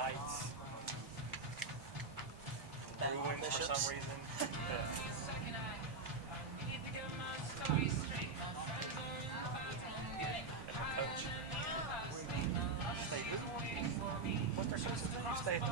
Knights. Bruins for some reason. Coach. Stay who? What's their substitute? You stay who?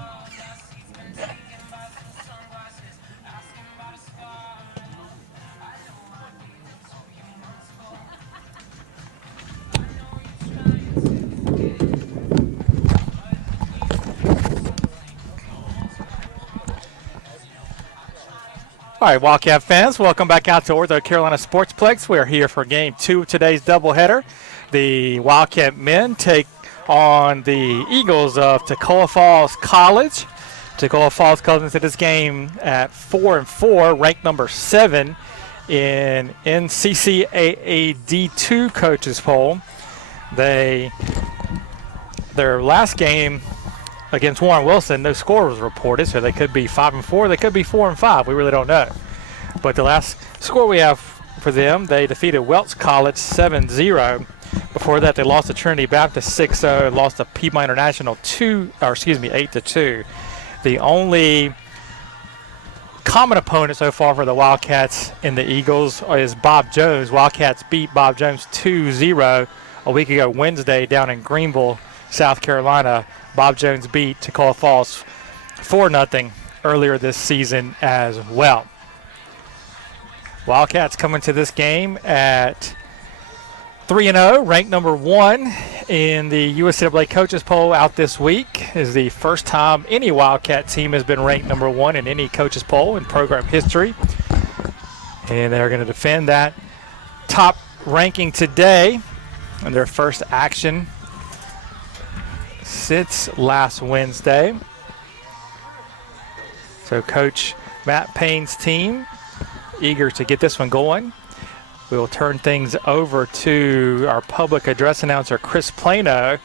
All right, Wildcat fans, welcome back out to Ortho Carolina Sportsplex. We are here for Game 2 of today's doubleheader. The Wildcat men take on the Eagles of Toccoa Falls College. Toccoa Falls comes into this game at 4-4, ranked number 7 in NCCAA D2 coaches poll. Their last game against Warren Wilson, no score was reported, so they could be 5-4, they could be 4-5. We really don't know. But the last score we have for them, they defeated Welch College 7-0. Before that, they lost to Trinity Baptist 6-0, lost to Piedmont International 8-2. The only common opponent so far for the Wildcats and the Eagles is Bob Jones. Wildcats beat Bob Jones 2-0 a week ago Wednesday down in Greenville, South Carolina. Bob Jones beat Toccoa Falls 4-0 earlier this season as well. Wildcats coming to this game at 3-0, ranked number 1 in the USCAA coaches poll out this week. Is the first time any Wildcat team has been ranked number 1 in any coaches poll in program history. And they're going to defend that top ranking today in their first action since last Wednesday. So Coach Matt Payne's team eager to get this one going. We will turn things over to our public address announcer, Chris Plano,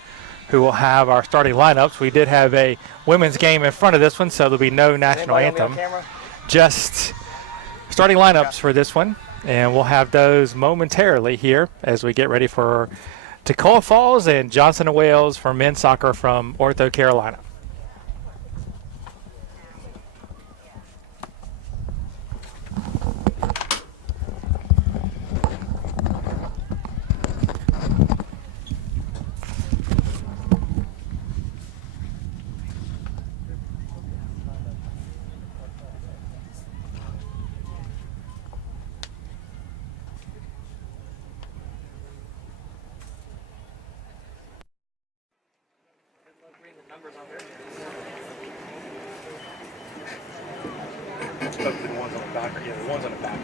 who will have our starting lineups. We did have a women's game in front of this one, so there'll be no national anthem. Just starting lineups for this one, and we'll have those momentarily here as we get ready for Toccoa Falls and Johnson & Wales for men's soccer from Ortho Carolina. Hopefully the ones on the back. Yeah, the ones on the back.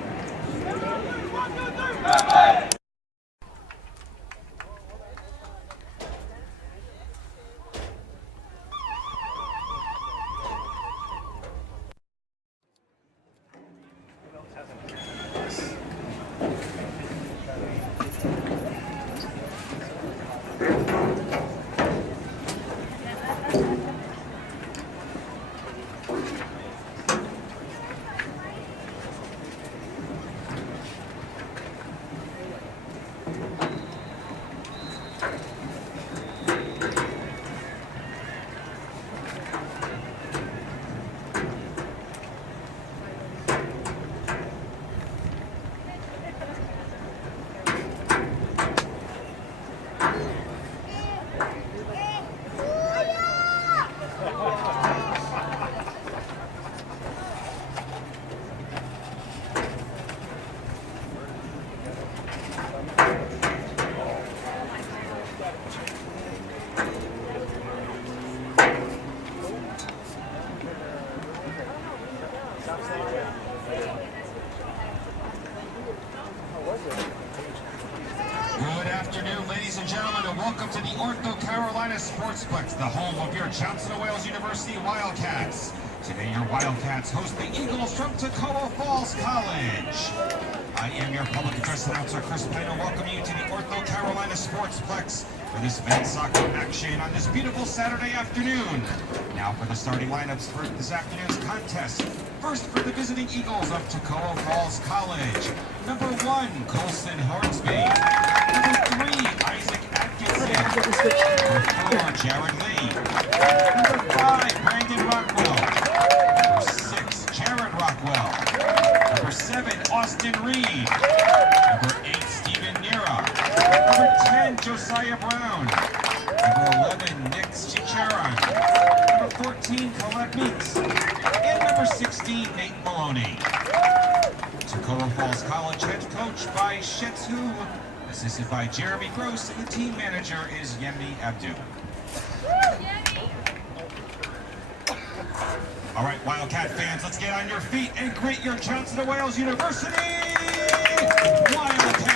Good afternoon, ladies and gentlemen, and welcome to the Ortho Carolina Sportsplex, the home of your Johnson & Wales University Wildcats. Today, your Wildcats host the Eagles from Toccoa Falls College. I am your public address announcer, Chris Plano, welcoming you to the Ortho Carolina Sportsplex for this men's soccer action on this beautiful Saturday afternoon. Now for the starting lineups for this afternoon's contest. First for the visiting Eagles of Toccoa Falls College. Number 1, Colson Hornsby. Number 3, Isaac Atkinson. Number 4, Jared Lee. Number 5, 14, Colette Meeks. And number 16, Nate Maloney. Toccoa Falls College head coach by Shetsu, assisted by Jeremy Gross, and the team manager is Yemi Abdu. All right, Wildcat fans, let's get on your feet and greet your Johnson & Wales University Wildcats!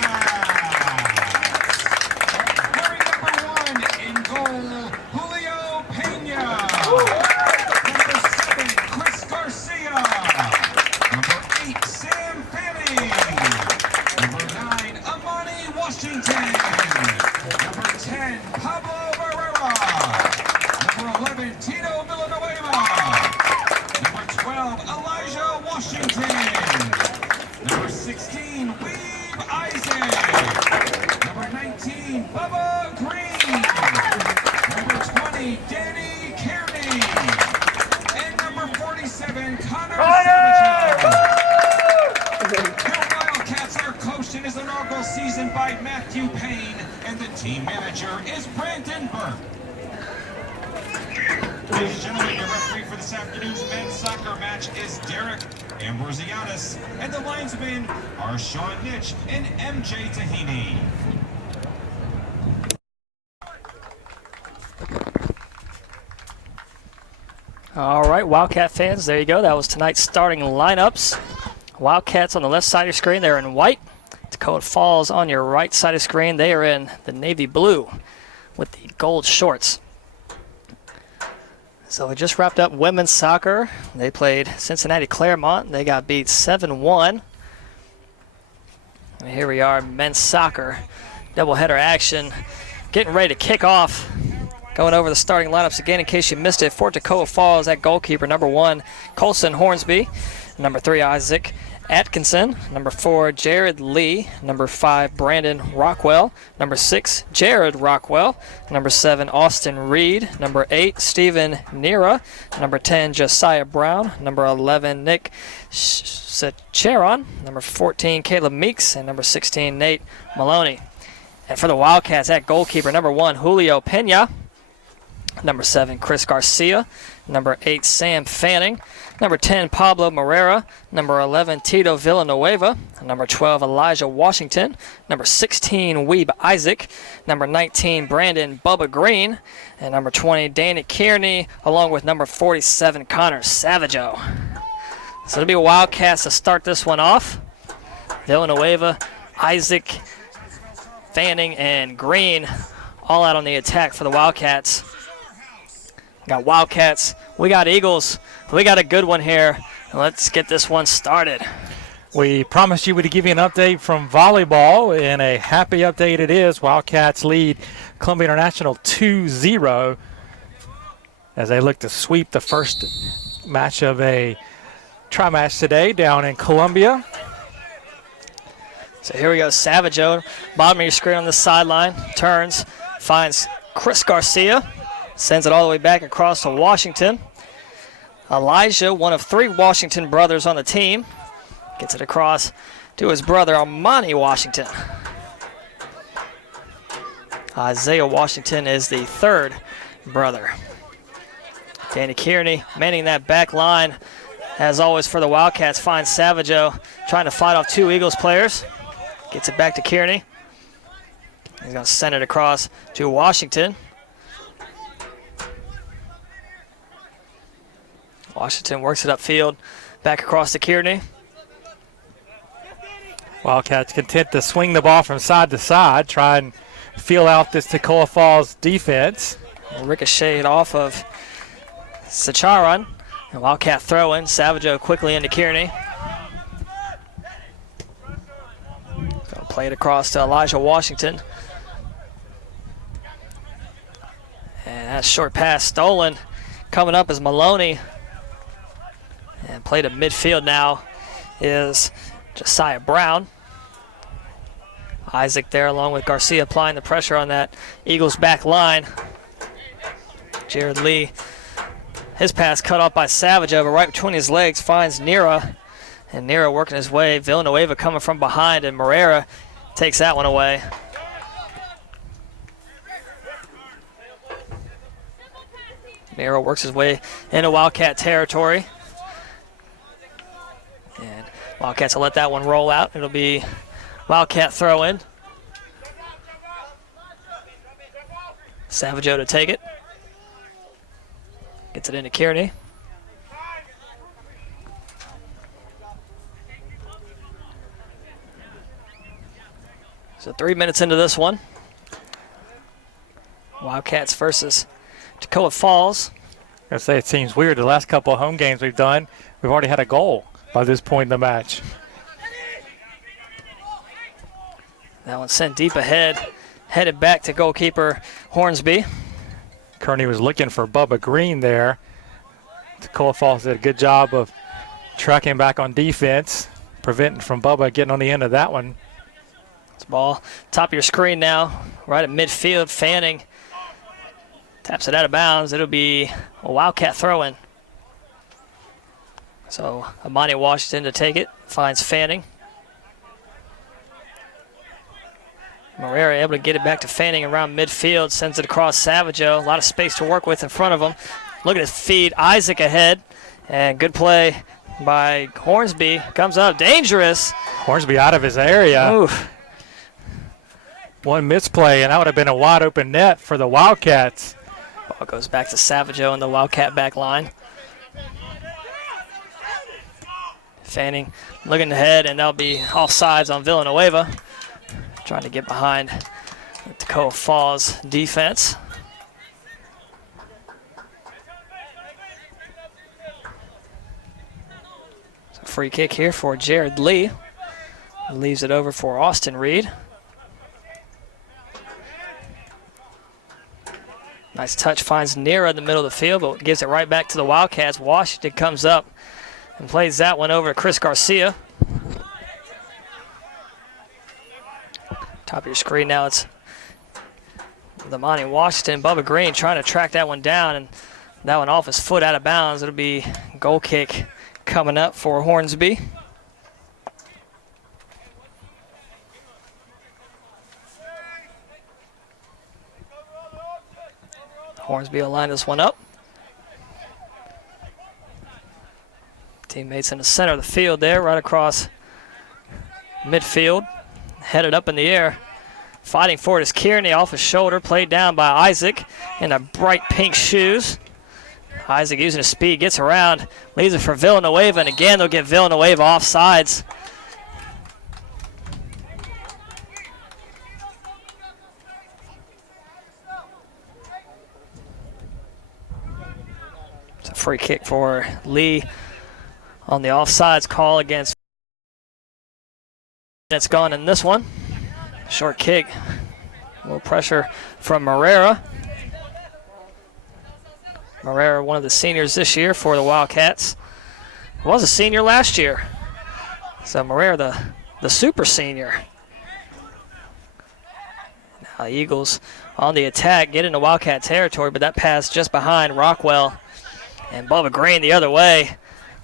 Wearing number 1 in goal, Julio Pena. Number 7, Chris Garcia. Number 8, Sam Fanning. Number 9, Amani Washington. Number 10, Pablo Barrera. Number 11, Tito Villanueva. Number 12, Elijah Washington. Number 16, Weeb Isaac. Number 19, Bubba Green. Number 20, Danny Kearney. And number 47, Connor Savage. Your Wildcats are coached in his inaugural season by Matthew Payne, and the team manager is Brandon Burke. Ladies and gentlemen, your referee for this afternoon's men's soccer match is Derek Ambrosianis, and the linesmen are Sean Nitch and MJ Tahini. All right, Wildcat fans, there you go. That was tonight's starting lineups. Wildcats on the left side of your screen, they're in white. Toccoa Falls on your right side of the screen, they are in the navy blue with the gold shorts. So we just wrapped up women's soccer. They played Cincinnati Claremont. They got beat 7-1. And here we are, men's soccer. Doubleheader action. Getting ready to kick off. Going over the starting lineups again in case you missed it. For Toccoa Falls, at goalkeeper, number 1, Colson Hornsby. Number 3, Isaac Atkinson. Number 4, Jared Lee. Number 5, Brandon Rockwell. Number 6, Jared Rockwell. Number 7, Austin Reed. Number 8, Stephen Nera. Number 10, Josiah Brown. Number 11, Nick Secheron. Number 14, Caleb Meeks. And number 16, Nate Maloney. And for the Wildcats, at goalkeeper, number 1, Julio Pena. Number 7, Chris Garcia. Number 8, Sam Fanning. Number 10, Pablo Morera. Number 11, Tito Villanueva. Number 12, Elijah Washington. Number 16, Weeb Isaac. Number 19, Brandon Bubba Green. And number 20, Danny Kearney, along with number 47, Connor Savageau. So it'll be Wildcats to start this one off. Villanueva, Isaac, Fanning, and Green all out on the attack for the Wildcats. Got Wildcats, we got Eagles, we got a good one here. Let's get this one started. We promised you we'd give you an update from volleyball, and a happy update it is. Wildcats lead Columbia International 2-0 as they look to sweep the first match of a tri-match today down in Columbia. So here we go, Savageau, bottom of your screen on the sideline, turns, finds Chris Garcia. Sends it all the way back across to Washington. Elijah, one of 3 Washington brothers on the team, gets it across to his brother, Amani Washington. Isaiah Washington is the 3rd brother. Danny Kearney manning that back line, as always for the Wildcats, finds Savageau trying to fight off 2 Eagles players. Gets it back to Kearney. He's going to send it across to Washington. Washington works it upfield, back across to Kearney. Wildcats content to swing the ball from side to side, try and feel out this Toccoa Falls defense. Ricocheted off of Secharon. And Wildcat throw in. Savageau quickly into Kearney. Gonna play it across to Elijah Washington. And that short pass stolen. Coming up is Maloney. And played at midfield now is Josiah Brown. Isaac there along with Garcia applying the pressure on that Eagles back line. Jared Lee, his pass cut off by Savageau, but right between his legs finds Nera. And Nera working his way. Villanueva coming from behind, and Morera takes that one away. Miro works his way into Wildcat territory. And Wildcats will let that one roll out. It'll be Wildcat throw in. Savageau to take it. Gets it into Kearney. So 3 minutes into this one. Wildcats versus Toccoa Falls. I say it seems weird. The last couple of home games we've done, we've already had a goal by this point in the match. That one sent deep ahead, headed back to goalkeeper Hornsby. Kearney was looking for Bubba Green there. Toccoa Falls did a good job of tracking back on defense, preventing from Bubba getting on the end of that one. This ball, top of your screen now, right at midfield. Fanning taps it out of bounds. It'll be a Wildcat throw-in. So Amani Washington to take it, finds Fanning. Moreira able to get it back to Fanning around midfield, sends it across Savageau. A lot of space to work with in front of him. Look at his feed, Isaac ahead, and good play by Hornsby. Comes up, dangerous. Hornsby out of his area. Oof. One misplay, and that would have been a wide open net for the Wildcats. Ball goes back to Savageau in the Wildcat back line. Fanning looking ahead, and that'll be offsides on Villanueva. Trying to get behind the Toccoa Falls defense. So free kick here for Jared Lee. Leaves it over for Austin Reed. Nice touch, finds Nera in the middle of the field, but gives it right back to the Wildcats. Washington comes up and plays that one over to Chris Garcia. Top of your screen now, it's the Monty Washington. Bubba Green trying to track that one down, and that one off his foot out of bounds. It'll be goal kick coming up for Hornsby. Hornsby will line this one up. Teammates in the center of the field there, right across midfield. Headed up in the air. Fighting for it is Kearney off his shoulder. Played down by Isaac in the bright pink shoes. Isaac using his speed, gets around, leaves it for Villanueva, and again they'll get Villanueva offsides. It's a free kick for Lee on the offsides call against. It's gone in this one. Short kick. A little pressure from Moreira. Moreira, one of the seniors this year for the Wildcats. Was a senior last year. So Moreira, the super senior. Now the Eagles on the attack, get into Wildcat territory, but that pass just behind Rockwell. And Bubba Green the other way.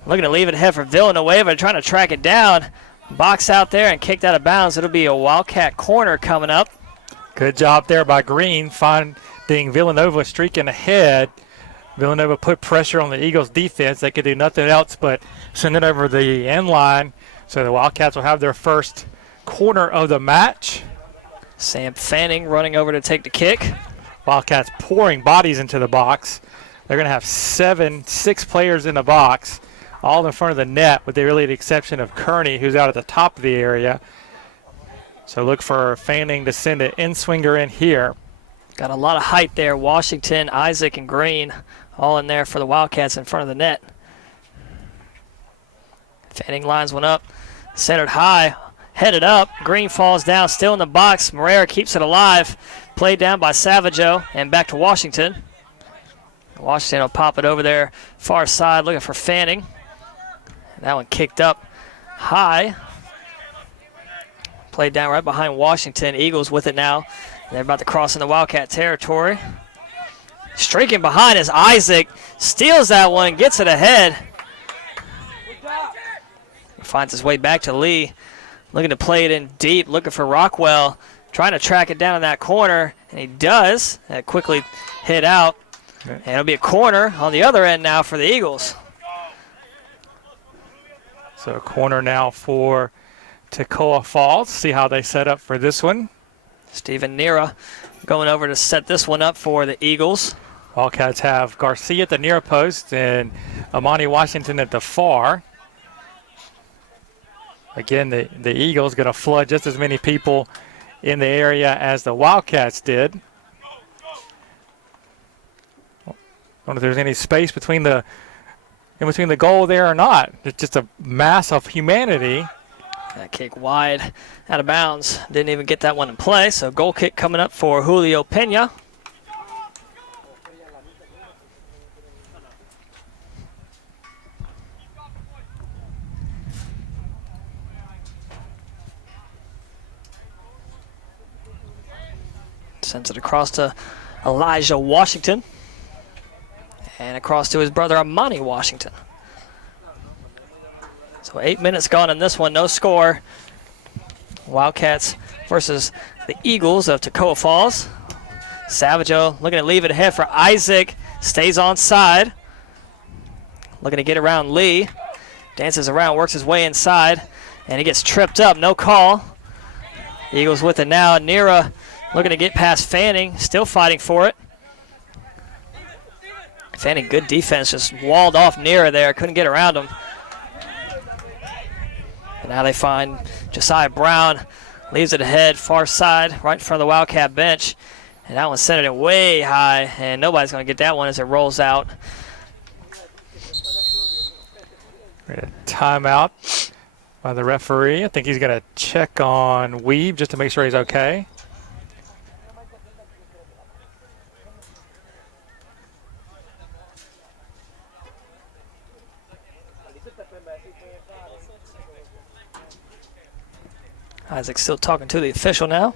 Looking to leave it ahead for Villanueva, trying to track it down. Box out there and kicked out of bounds. It'll be a Wildcat corner coming up. Good job there by Green, finding Villanova streaking ahead. Villanova put pressure on the Eagles' defense. They could do nothing else but send it over the end line. So the Wildcats will have their first corner of the match. Sam Fanning running over to take the kick. Wildcats pouring bodies into the box. They're going to have six players in the box, all in front of the net, with really the exception of Kearney, who's out at the top of the area. So look for Fanning to send an in-swinger in here. Got a lot of height there. Washington, Isaac, and Green all in there for the Wildcats in front of the net. Fanning lines one up, centered high, headed up. Green falls down, still in the box. Moreira keeps it alive. Played down by Savageau and back to Washington. Washington will pop it over there, far side, looking for Fanning. That one kicked up high. Played down right behind Washington. Eagles with it now. They're about to cross into Wildcat territory. Streaking behind is Isaac. Steals that one, gets it ahead. He finds his way back to Lee. Looking to play it in deep, looking for Rockwell. Trying to track it down in that corner, and he does. That quickly hit out. And it'll be a corner on the other end now for the Eagles. So a corner now for Toccoa Falls. See how they set up for this one. Steven Nera going over to set this one up for the Eagles. Wildcats have Garcia at the near post and Amani Washington at the far. Again, the Eagles going to flood just as many people in the area as the Wildcats did. I don't know if there's any space between the goal there or not. It's just a mass of humanity. That kick wide, out of bounds. Didn't even get that one in play. So goal kick coming up for Julio Pena. Sends it across to Elijah Washington. And across to his brother Amani Washington. So 8 minutes gone in this one, no score. Wildcats versus the Eagles of Toccoa Falls. Savageau looking to leave it ahead for Isaac. Stays on side. Looking to get around Lee. Dances around, works his way inside. And he gets tripped up, no call. Eagles with it now. Nera looking to get past Fanning, still fighting for it. Fanning, good defense, just walled off Nera there, couldn't get around him. And now they find Josiah Brown, leaves it ahead, far side, right in front of the Wildcat bench. And that one sent it way high, and nobody's going to get that one as it rolls out. Timeout by the referee. I think he's going to check on Weeb just to make sure he's okay. Isaac still talking to the official now.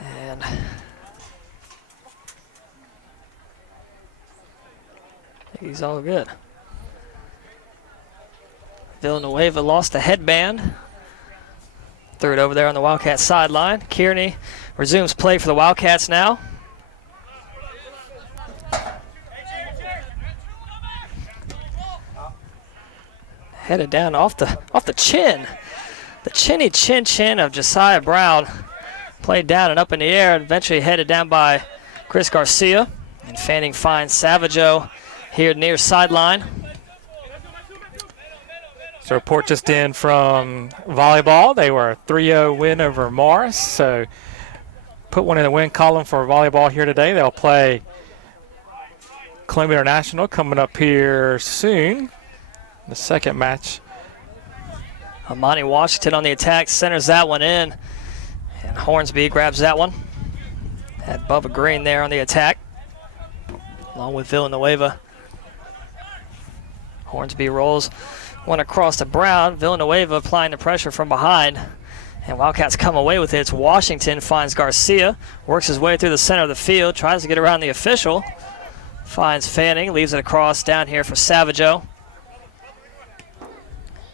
And I think he's all good. Villanueva lost the headband. Threw it over there on the Wildcat sideline. Kearney resumes play for the Wildcats now. Headed down off the chin. The chinny chin of Josiah Brown played down and up in the air and eventually headed down by Chris Garcia. And Fanning finds Savageau here near sideline. So report just in from volleyball. They were a 3-0 win over Morris. So put one in the win column for volleyball here today. They'll play Columbia International coming up here soon. The second match. Amani Washington on the attack, centers that one in. And Hornsby grabs that one. Had Bubba Green there on the attack, along with Villanueva. Hornsby rolls one across to Brown. Villanueva applying the pressure from behind. And Wildcats come away with it. It's Washington finds Garcia, works his way through the center of the field, tries to get around the official. Finds Fanning, leaves it across down here for Savageau.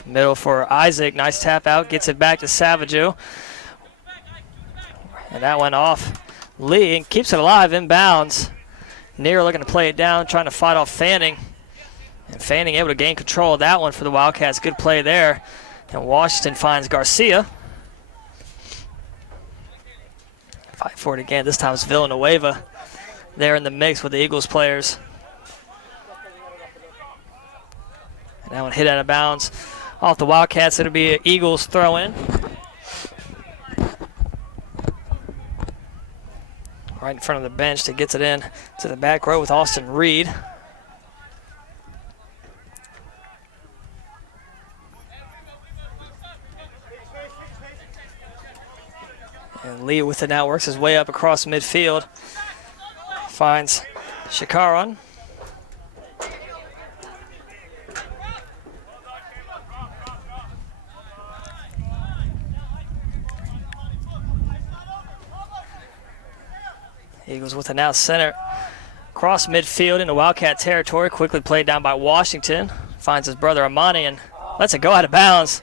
Middle for Isaac, nice tap out, gets it back to Savageau. And that went off Lee and keeps it alive inbounds. Nera looking to play it down, trying to fight off Fanning. And Fanning able to gain control of that one for the Wildcats. Good play there. And Washington finds Garcia. Fight for it again. This time it's Villanueva there in the mix with the Eagles players. And that one hit out of bounds. Off the Wildcats, it'll be an Eagles throw in. Right in front of the bench that gets it in to the back row with Austin Reed. And Lee with it now works his way up across midfield. Finds Shikaran. Eagles with it now center. Cross midfield into Wildcat territory. Quickly played down by Washington. Finds his brother Amani and lets it go out of bounds.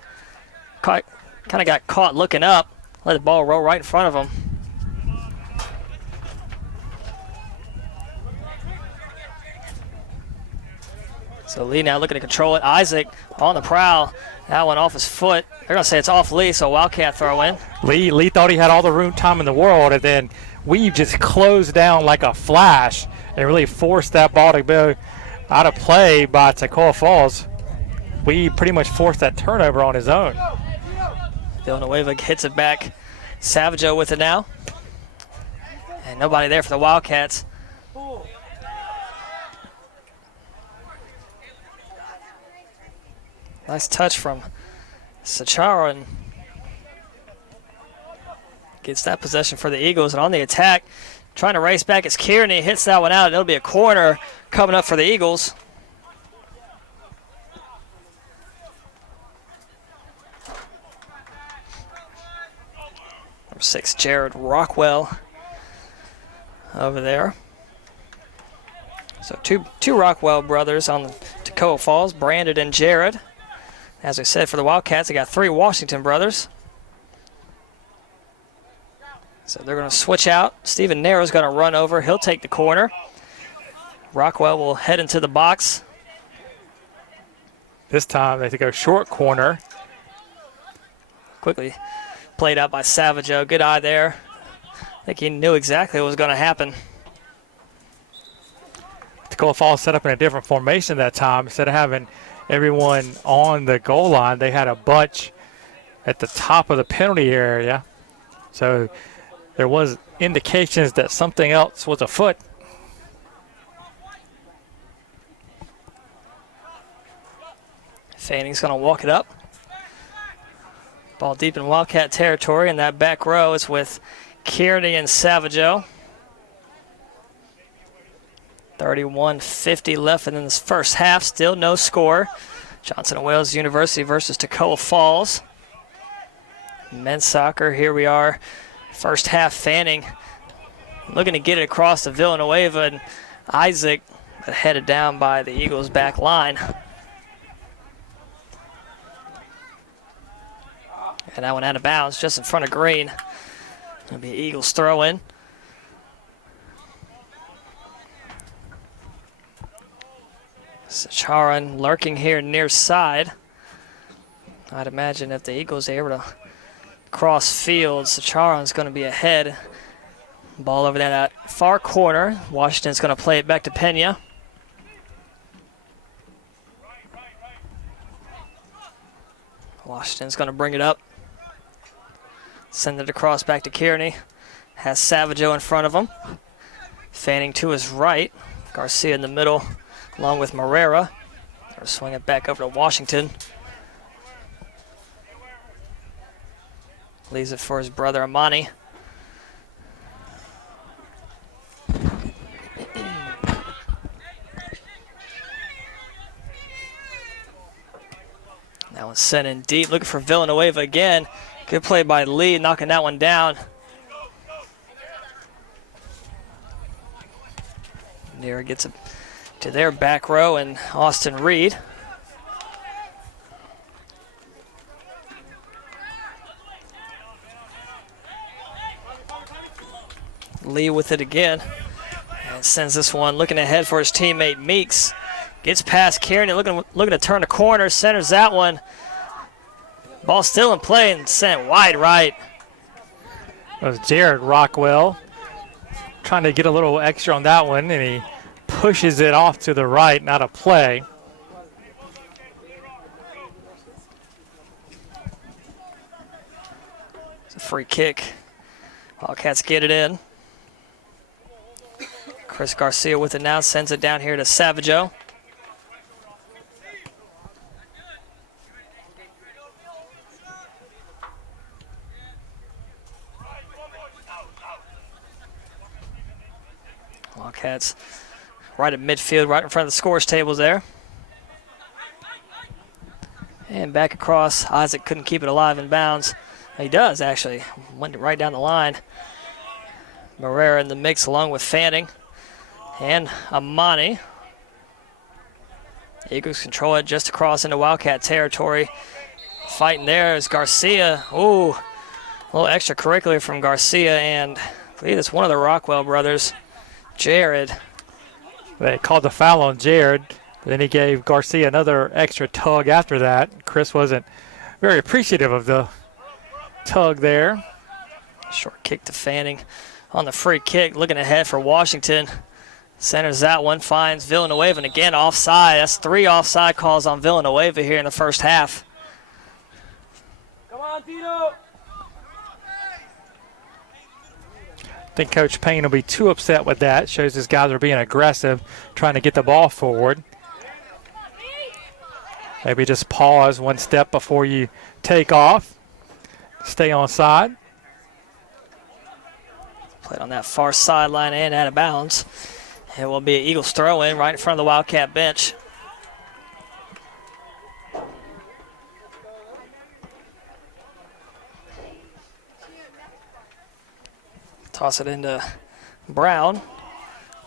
Kind of got caught looking up. Let the ball roll right in front of him. So Lee now looking to control it. Isaac on the prowl. That one off his foot. They're going to say it's off Lee, so Wildcat throw in. Lee thought he had all the room time in the world, and then Weave just closed down like a flash and really forced that ball to go out of play by Toccoa Falls. Weave pretty much forced that turnover on his own. Villanueva hits it back. Savageau with it now. And nobody there for the Wildcats. Nice touch from Sachara, and gets that possession for the Eagles. And on the attack, trying to race back is Kearney. Hits that one out, and it'll be a corner coming up for the Eagles. Number 6, Jared Rockwell over there. So two Rockwell brothers on the Toccoa Falls, Brandon and Jared. As I said, for the Wildcats, they got 3 Washington brothers. So they're going to switch out. Stephen Narrow's going to run over. He'll take the corner. Rockwell will head into the box. This time they have to go short corner. Quickly played out by Savageau. Good eye there. I think he knew exactly what was going to happen. Toccoa Falls set up in a different formation that time. Instead of having everyone on the goal line, they had a bunch at the top of the penalty area. So there was indications that something else was afoot. Fanning's going to walk it up. Ball deep in Wildcat territory, and that back row is with Kearney and Savageau. 31:50 left in this first half. Still no score. Johnson & Wales University versus Toccoa Falls. Men's soccer, here we are. First half, Fanning looking to get it across to Villanueva, and Isaac headed down by the Eagles' back line. And that one out of bounds just in front of Green. It'll be Eagles throw in. Sacharan lurking here near side. I'd imagine if the Eagles are able to cross field, Sacharan's going to be ahead. Ball over there at far corner. Washington's going to play it back to Pena. Washington's going to bring it up. Send it across back to Kearney. Has Savageau in front of him. Fanning to his right. Garcia in the middle, along with Morera. They'll swing it back over to Washington. Leaves it for his brother Amani. That one's sent in deep, looking for Villanueva again. Good play by Lee, knocking that one down. Nera gets it to their back row, and Austin Reed. Lee with it again. And sends this one looking ahead for his teammate Meeks. Gets past Kearney, looking to turn the corner, centers that one. Ball still in play and sent wide right. It was Jared Rockwell trying to get a little extra on that one, and he pushes it off to the right, not a play. It's a free kick. Wildcats get it in. Chris Garcia with it now, sends it down here to Savageau. Wildcats right at midfield, right in front of the scores tables there. And back across. Isaac couldn't keep it alive in bounds. He does, actually. Went right down the line. Morera in the mix along with Fanning and Amani. Eagles control it just across into Wildcat territory. Fighting there is Garcia. Ooh, a little extracurricular from Garcia, and I believe it's one of the Rockwell brothers, Jared. They called the foul on Jared. But then he gave Garcia another extra tug after that. Chris wasn't very appreciative of the tug there. Short kick to Fanning on the free kick. Looking ahead for Washington. Centers that one, finds Villanueva, and again offside. That's 3 offside calls on Villanueva here in the first half. Come on, Tito. I think Coach Payne will be too upset with that. Shows his guys are being aggressive, trying to get the ball forward. Maybe just pause 1 step before you take off. Stay on side. Played on that far sideline and out of bounds. It will be an Eagles throw in right in front of the Wildcat bench. Toss it into Brown.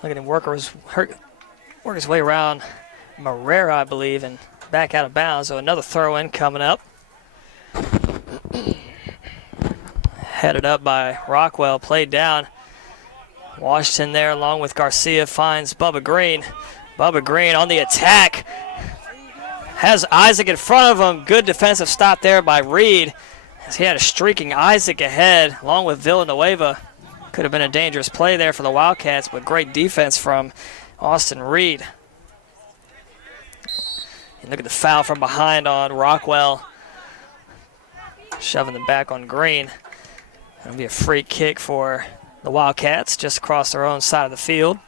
Look at him work his way around Marrera, I believe, and back out of bounds. So another throw in coming up. Headed up by Rockwell, played down. Washington there along with Garcia finds Bubba Green. Bubba Green on the attack. Has Isaac in front of him. Good defensive stop there by Reed, as he had a streaking Isaac ahead along with Villanueva. Could have been a dangerous play there for the Wildcats, but great defense from Austin Reed. And look at the foul from behind on Rockwell. Shoving them back on Green. It'll be a free kick for the Wildcats just across their own side of the field.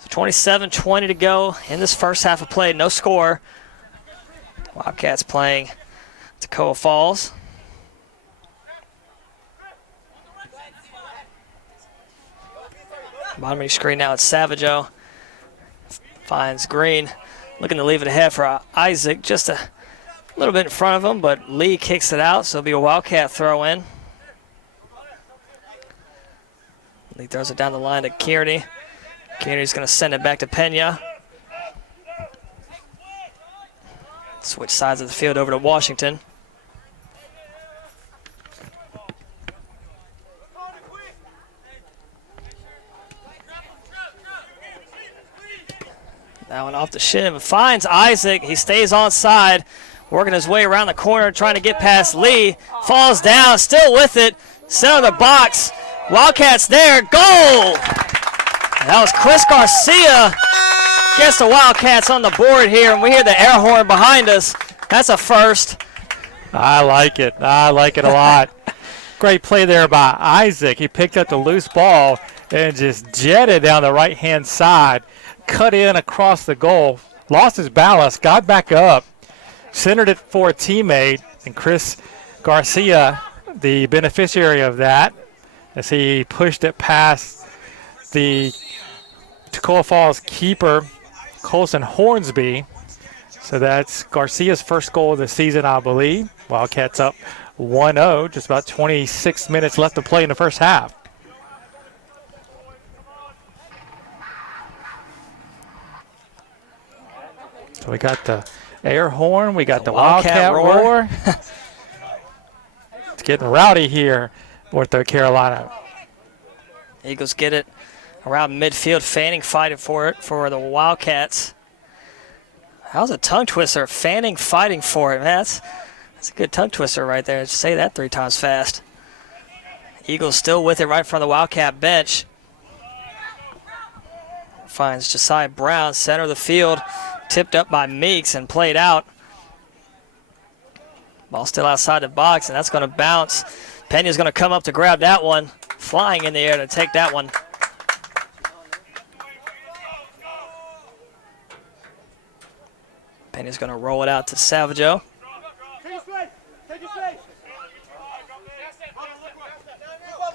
So 27-20 to go in this first half of play. No score. Wildcats playing Toccoa Falls. Bottom of your screen now, it's Savageau. Finds Green. Looking to leave it ahead for Isaac. Just a little bit in front of him, but Lee kicks it out, so it'll be a Wildcat throw in. Lee throws it down the line to Kearney. Kearney's going to send it back to Pena. Switch sides of the field over to Washington. That one off the shin. Finds Isaac. He stays on side, working his way around the corner, trying to get past Lee. Falls down, still with it. Center of the box. Wildcats there. Goal! That was Chris Garcia. Gets the Wildcats on the board here, and we hear the air horn behind us. That's a first. I like it. I like it a lot. Great play there by Isaac. He picked up the loose ball and just jetted down the right-hand side. Cut in across the goal. Lost his balance. Got back up. Centered it for a teammate. And Chris Garcia, the beneficiary of that, as he pushed it past the Toccoa Falls keeper, Colson Hornsby. So that's Garcia's first goal of the season, I believe. Wildcats up 1-0, just about 26 minutes left to play in the first half. So we got the air horn, we got the Wildcat roar. It's getting rowdy here, North Carolina. Eagles get it around midfield. Fanning fighting for it for the Wildcats. How's a tongue twister? Fanning fighting for it. Man, that's a good tongue twister right there. Just say that 3 times fast. Eagles still with it right in front of the Wildcat bench. Finds Josiah Brown, center of the field. Tipped up by Meeks and played out. Ball still outside the box, and that's going to bounce. Pena's going to come up to grab that one. Flying in the air to take that one. Pena's going to roll it out to Savageau.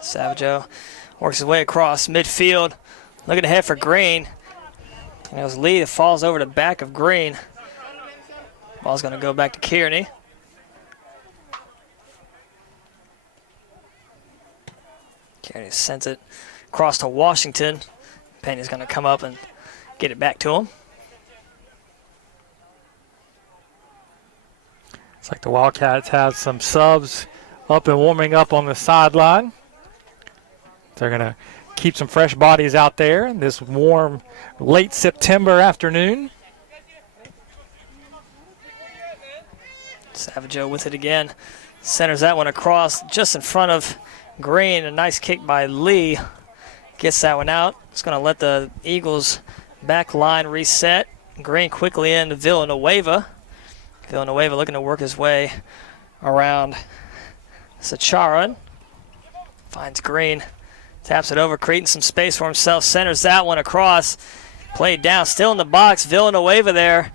Savageau works his way across midfield. Looking ahead for Green. And it was Lee that falls over the back of Green. Ball's going to go back to Kearney. Kearney sends it across to Washington. Pena's going to come up and get it back to him. It's like the Wildcats have some subs up and warming up on the sideline. They're going to keep some fresh bodies out there in this warm late September afternoon. Savageau with it again. Centers that one across just in front of Green. A nice kick by Lee. Gets that one out. It's going to let the Eagles back line reset. Green quickly into Villanueva. Villanueva looking to work his way around Sacharan. Finds Green. Taps it over, creating some space for himself. Centers that one across. Played down, still in the box. Villanueva there.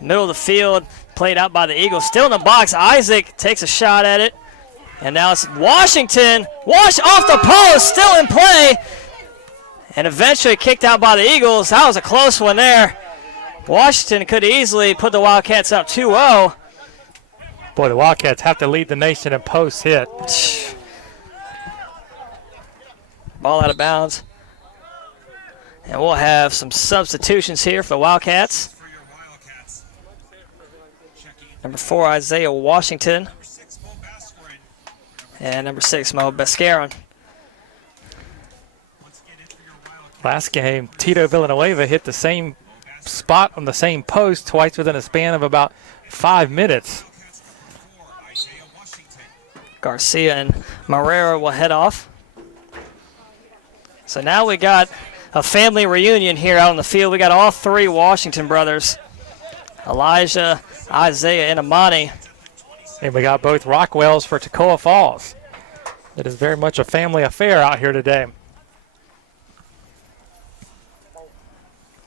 Middle of the field. Played out by the Eagles. Still in the box. Isaac takes a shot at it. And now it's Washington. Wash off the post. Still in play. And eventually kicked out by the Eagles. That was a close one there. Washington could easily put the Wildcats up 2-0. Boy, the Wildcats have to lead the nation in post hit. Ball out of bounds. And we'll have some substitutions here for the Wildcats. Number 4, Isaiah Washington. And number 6, Mo Bescaron. Last game, Tito Villanueva hit the same spot on the same post twice within a span of about 5 minutes. Garcia and Marrera will head off. So now we got a family reunion here out on the field. We got all 3 Washington brothers. Elijah, Isaiah, and Amani. And we got both Rockwells for Toccoa Falls. It is very much a family affair out here today.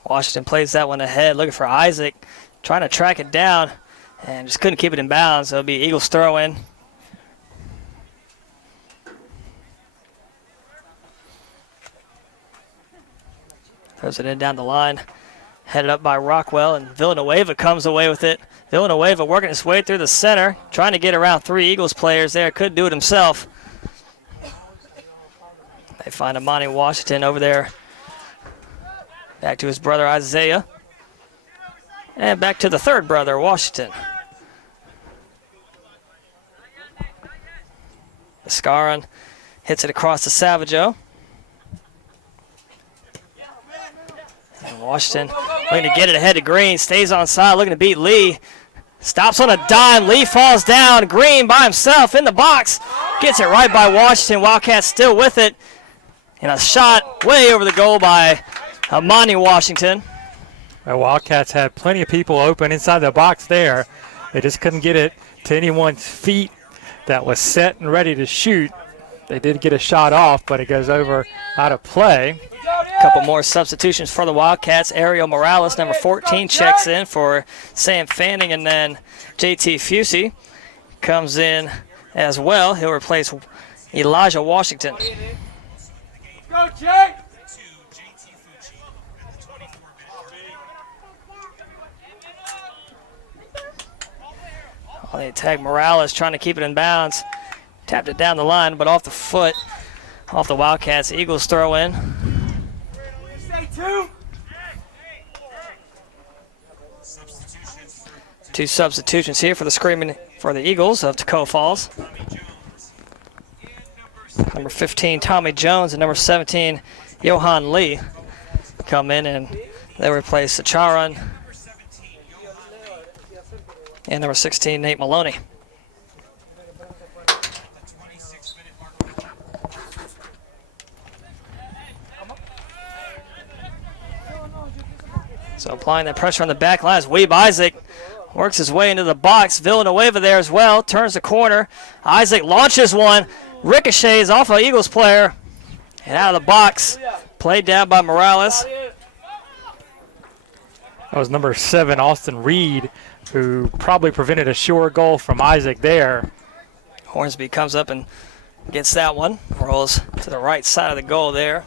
Washington plays that one ahead, looking for Isaac, trying to track it down, and just couldn't keep it in bounds. So it'll be Eagles throw in. Throws it in down the line, headed up by Rockwell, and Villanueva comes away with it. Villanueva working his way through the center, trying to get around 3 Eagles players there. Could do it himself. They find Amani Washington over there. Back to his brother Isaiah. And back to the 3rd brother, Washington. Escaron hits it across to Savageau. And Washington looking to get it ahead to Green. Stays on side, looking to beat Lee. Stops on a dime. Lee falls down. Green by himself in the box. Gets it right by Washington. Wildcats still with it. And a shot way over the goal by Amani Washington. The Wildcats had plenty of people open inside the box there. They just couldn't get it to anyone's feet that was set and ready to shoot. They did get a shot off, but it goes over out of play. A couple more substitutions for the Wildcats. Ariel Morales, number 14, checks in for Sam Fanning, and then JT Fusey comes in as well. He'll replace Elijah Washington. Go, Jay! They tag Morales, trying to keep it in bounds. Tapped it down the line, but off the foot, off the Wildcats. Eagles throw in. Two substitutions here for the Screaming for the Eagles of Toccoa Falls. Number 15, Tommy Jones, and number 17, Johan Lee come in, and they replace Sacharan and number 16, Nate Maloney. So applying that pressure on the back line as Weeb Isaac works his way into the box. Villanueva there as well, turns the corner. Isaac launches one, ricochets off an Eagles player, and out of the box. Played down by Morales. That was number 7, Austin Reed, who probably prevented a sure goal from Isaac there. Hornsby comes up and gets that one. Rolls to the right side of the goal there.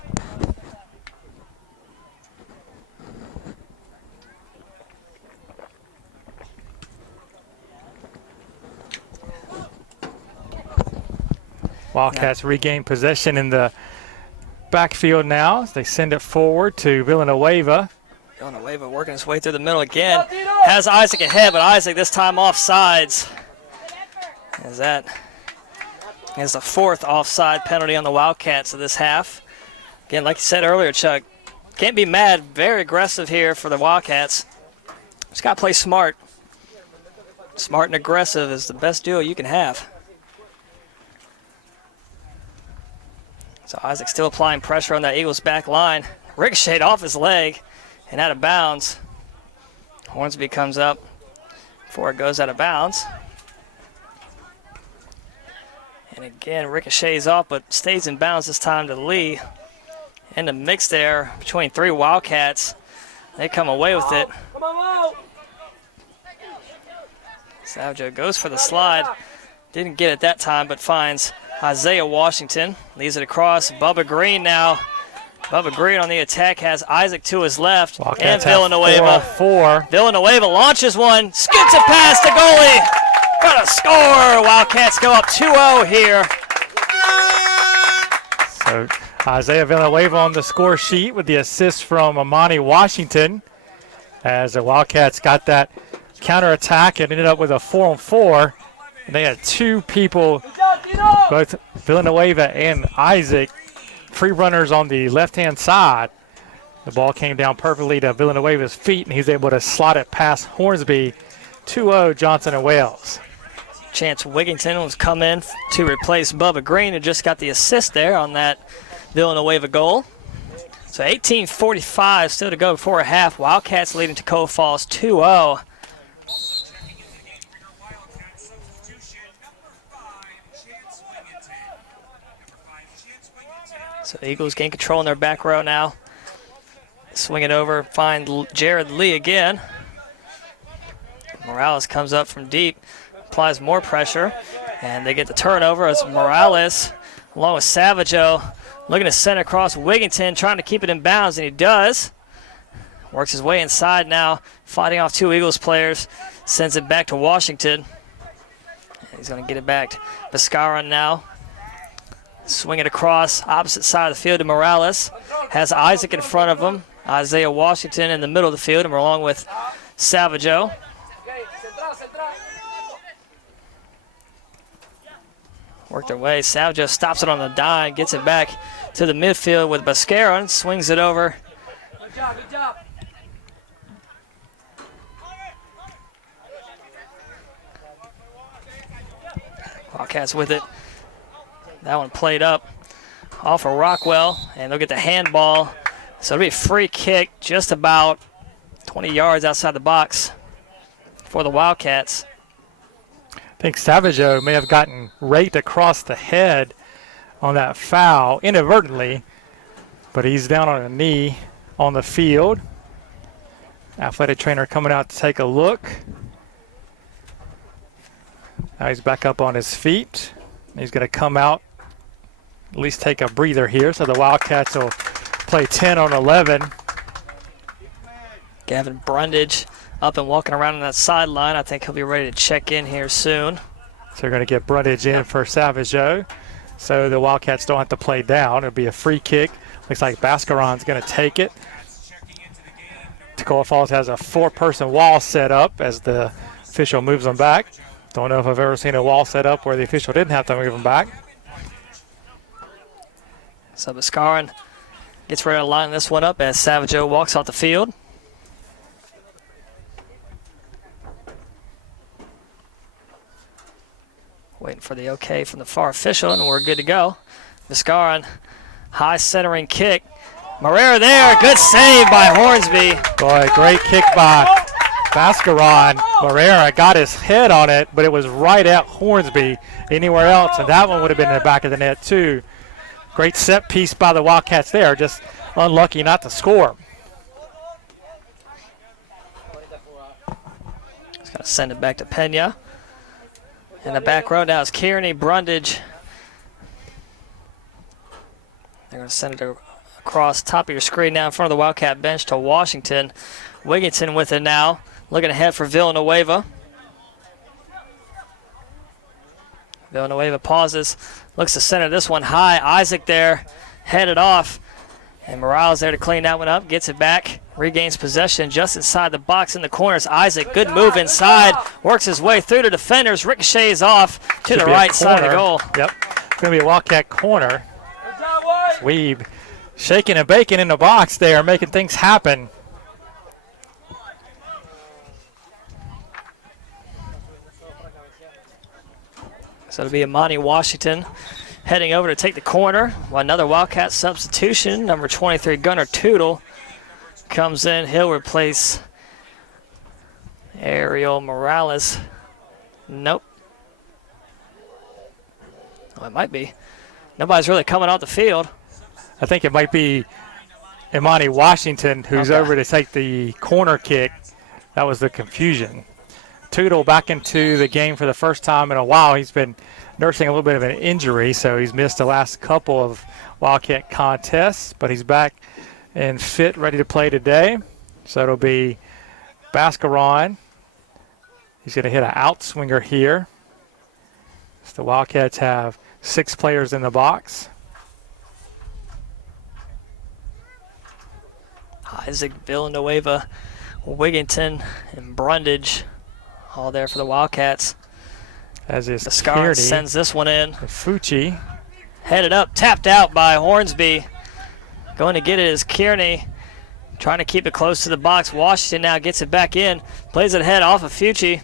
Wildcats regain possession in the backfield now. They send it forward to Villanueva. Villanueva working his way through the middle again. Has Isaac ahead, but Isaac this time offsides. As that is the 4th offside penalty on the Wildcats of this half. Again, like you said earlier, Chuck, can't be mad. Very aggressive here for the Wildcats. Just got to play smart. Smart and aggressive is the best duo you can have. So Isaac still applying pressure on that Eagles back line. Ricocheted off his leg and out of bounds. Hornsby comes up before it goes out of bounds. And again, ricochets off, but stays in bounds this time to Lee. In the mix there between 3 Wildcats. They come away with it. Savjo goes for the slide. Didn't get it that time, but finds Isaiah Washington. Leaves it across. Bubba Green now. Bubba Green on the attack has Isaac to his left. Wildcats and Villanueva. 4-4. Villanueva launches one. Skips it past the goalie. Got a score. Wildcats go up 2-0 here. So Isaiah Villanueva on the score sheet with the assist from Amani Washington. As the Wildcats got that counterattack and ended up with a 4-on-4. And they had 2 people, both Villanueva and Isaac, free runners on the left-hand side. The ball came down perfectly to Villanueva's feet, and he's able to slot it past Hornsby. 2-0 Johnson and Wales. Chance Wigington was come in to replace Bubba Green, who just got the assist there on that Villanueva goal. So 18:45 still to go before a half. Wildcats leading Toccoa Falls 2-0. So the Eagles gain control in their back row now. Swing it over, find Jared Lee again. Morales comes up from deep, applies more pressure, and they get the turnover as Morales, along with Savageau, looking to send across Wigington, trying to keep it in bounds, and he does. Works his way inside now, fighting off 2 Eagles players, sends it back to Washington. And he's going to get it back to Viscaran now. Swing it across, opposite side of the field to Morales. Has Isaac in front of him. Isaiah Washington in the middle of the field, and we're along with Savageau. Work their way. Savageau stops it on the dime, gets it back to the midfield with Bascaron, swings it over. Good job. Wildcats with it. That one played up off of Rockwell, and they'll get the handball. So it'll be a free kick just about 20 yards outside the box for the Wildcats. I think Savageau may have gotten raked across the head on that foul inadvertently, but he's down on a knee on the field. Athletic trainer coming out to take a look. Now he's back up on his feet. He's going to come out, at least take a breather here, so the Wildcats will play 10 on 11. Gavin Brundage up and walking around on that sideline. I think he'll be ready to check in here soon. So they're going to get Brundage in for Savageau. So the Wildcats don't have to play down. It'll be a free kick. Looks like Bascaron's going to take it. Toccoa Falls has a 4-person wall set up as the official moves them back. Don't know if I've ever seen a wall set up where the official didn't have to move them back. So Bascaron gets ready to line this one up as Savageau walks off the field. Waiting for the okay from the far official, and we're good to go. Bascaron, high centering kick. Marrera there, good save by Hornsby. Boy, great kick by Bascaron. Marrera got his head on it, but it was right at Hornsby. Anywhere else, and that one would have been in the back of the net too. Great set piece by the Wildcats there, just unlucky not to score. He's going to send it back to Pena. In the back row now is Kearney, Brundage. They're going to send it across top of your screen now in front of the Wildcat bench to Washington. Wigington with it now, looking ahead for Villanueva. Villanueva pauses, looks to center this one high. Isaac there, headed off. And Morales there to clean that one up, gets it back, regains possession just inside the box in the corners. Isaac, good move inside, works his way through the defenders, ricochets off to the right side of the goal. Yep, it's going to be a Wildcat corner. Weeb shaking and baking in the box there, making things happen. So it'll be Imani Washington heading over to take the corner. While another Wildcat substitution, number 23, Gunnar Tootle, comes in. He'll replace Ariel Morales. Nope. Oh, it might be. Nobody's really coming off the field. I think it might be Imani Washington who's over to take the corner kick. That was the confusion. Tootle back into the game for the first time in a while. He's been nursing a little bit of an injury, so he's missed the last couple of Wildcat contests, but he's back and fit, ready to play today. So it'll be Bascaron. He's going to hit an outswinger here. So the Wildcats have 6 players in the box. Isaac, Villanueva, Wigginton, and Brundage all there for the Wildcats. As is Scar sends this one in. Fucci. Headed up, tapped out by Hornsby. Going to get it is Kearney. Trying to keep it close to the box. Washington now gets it back in. Plays it ahead off of Fucci.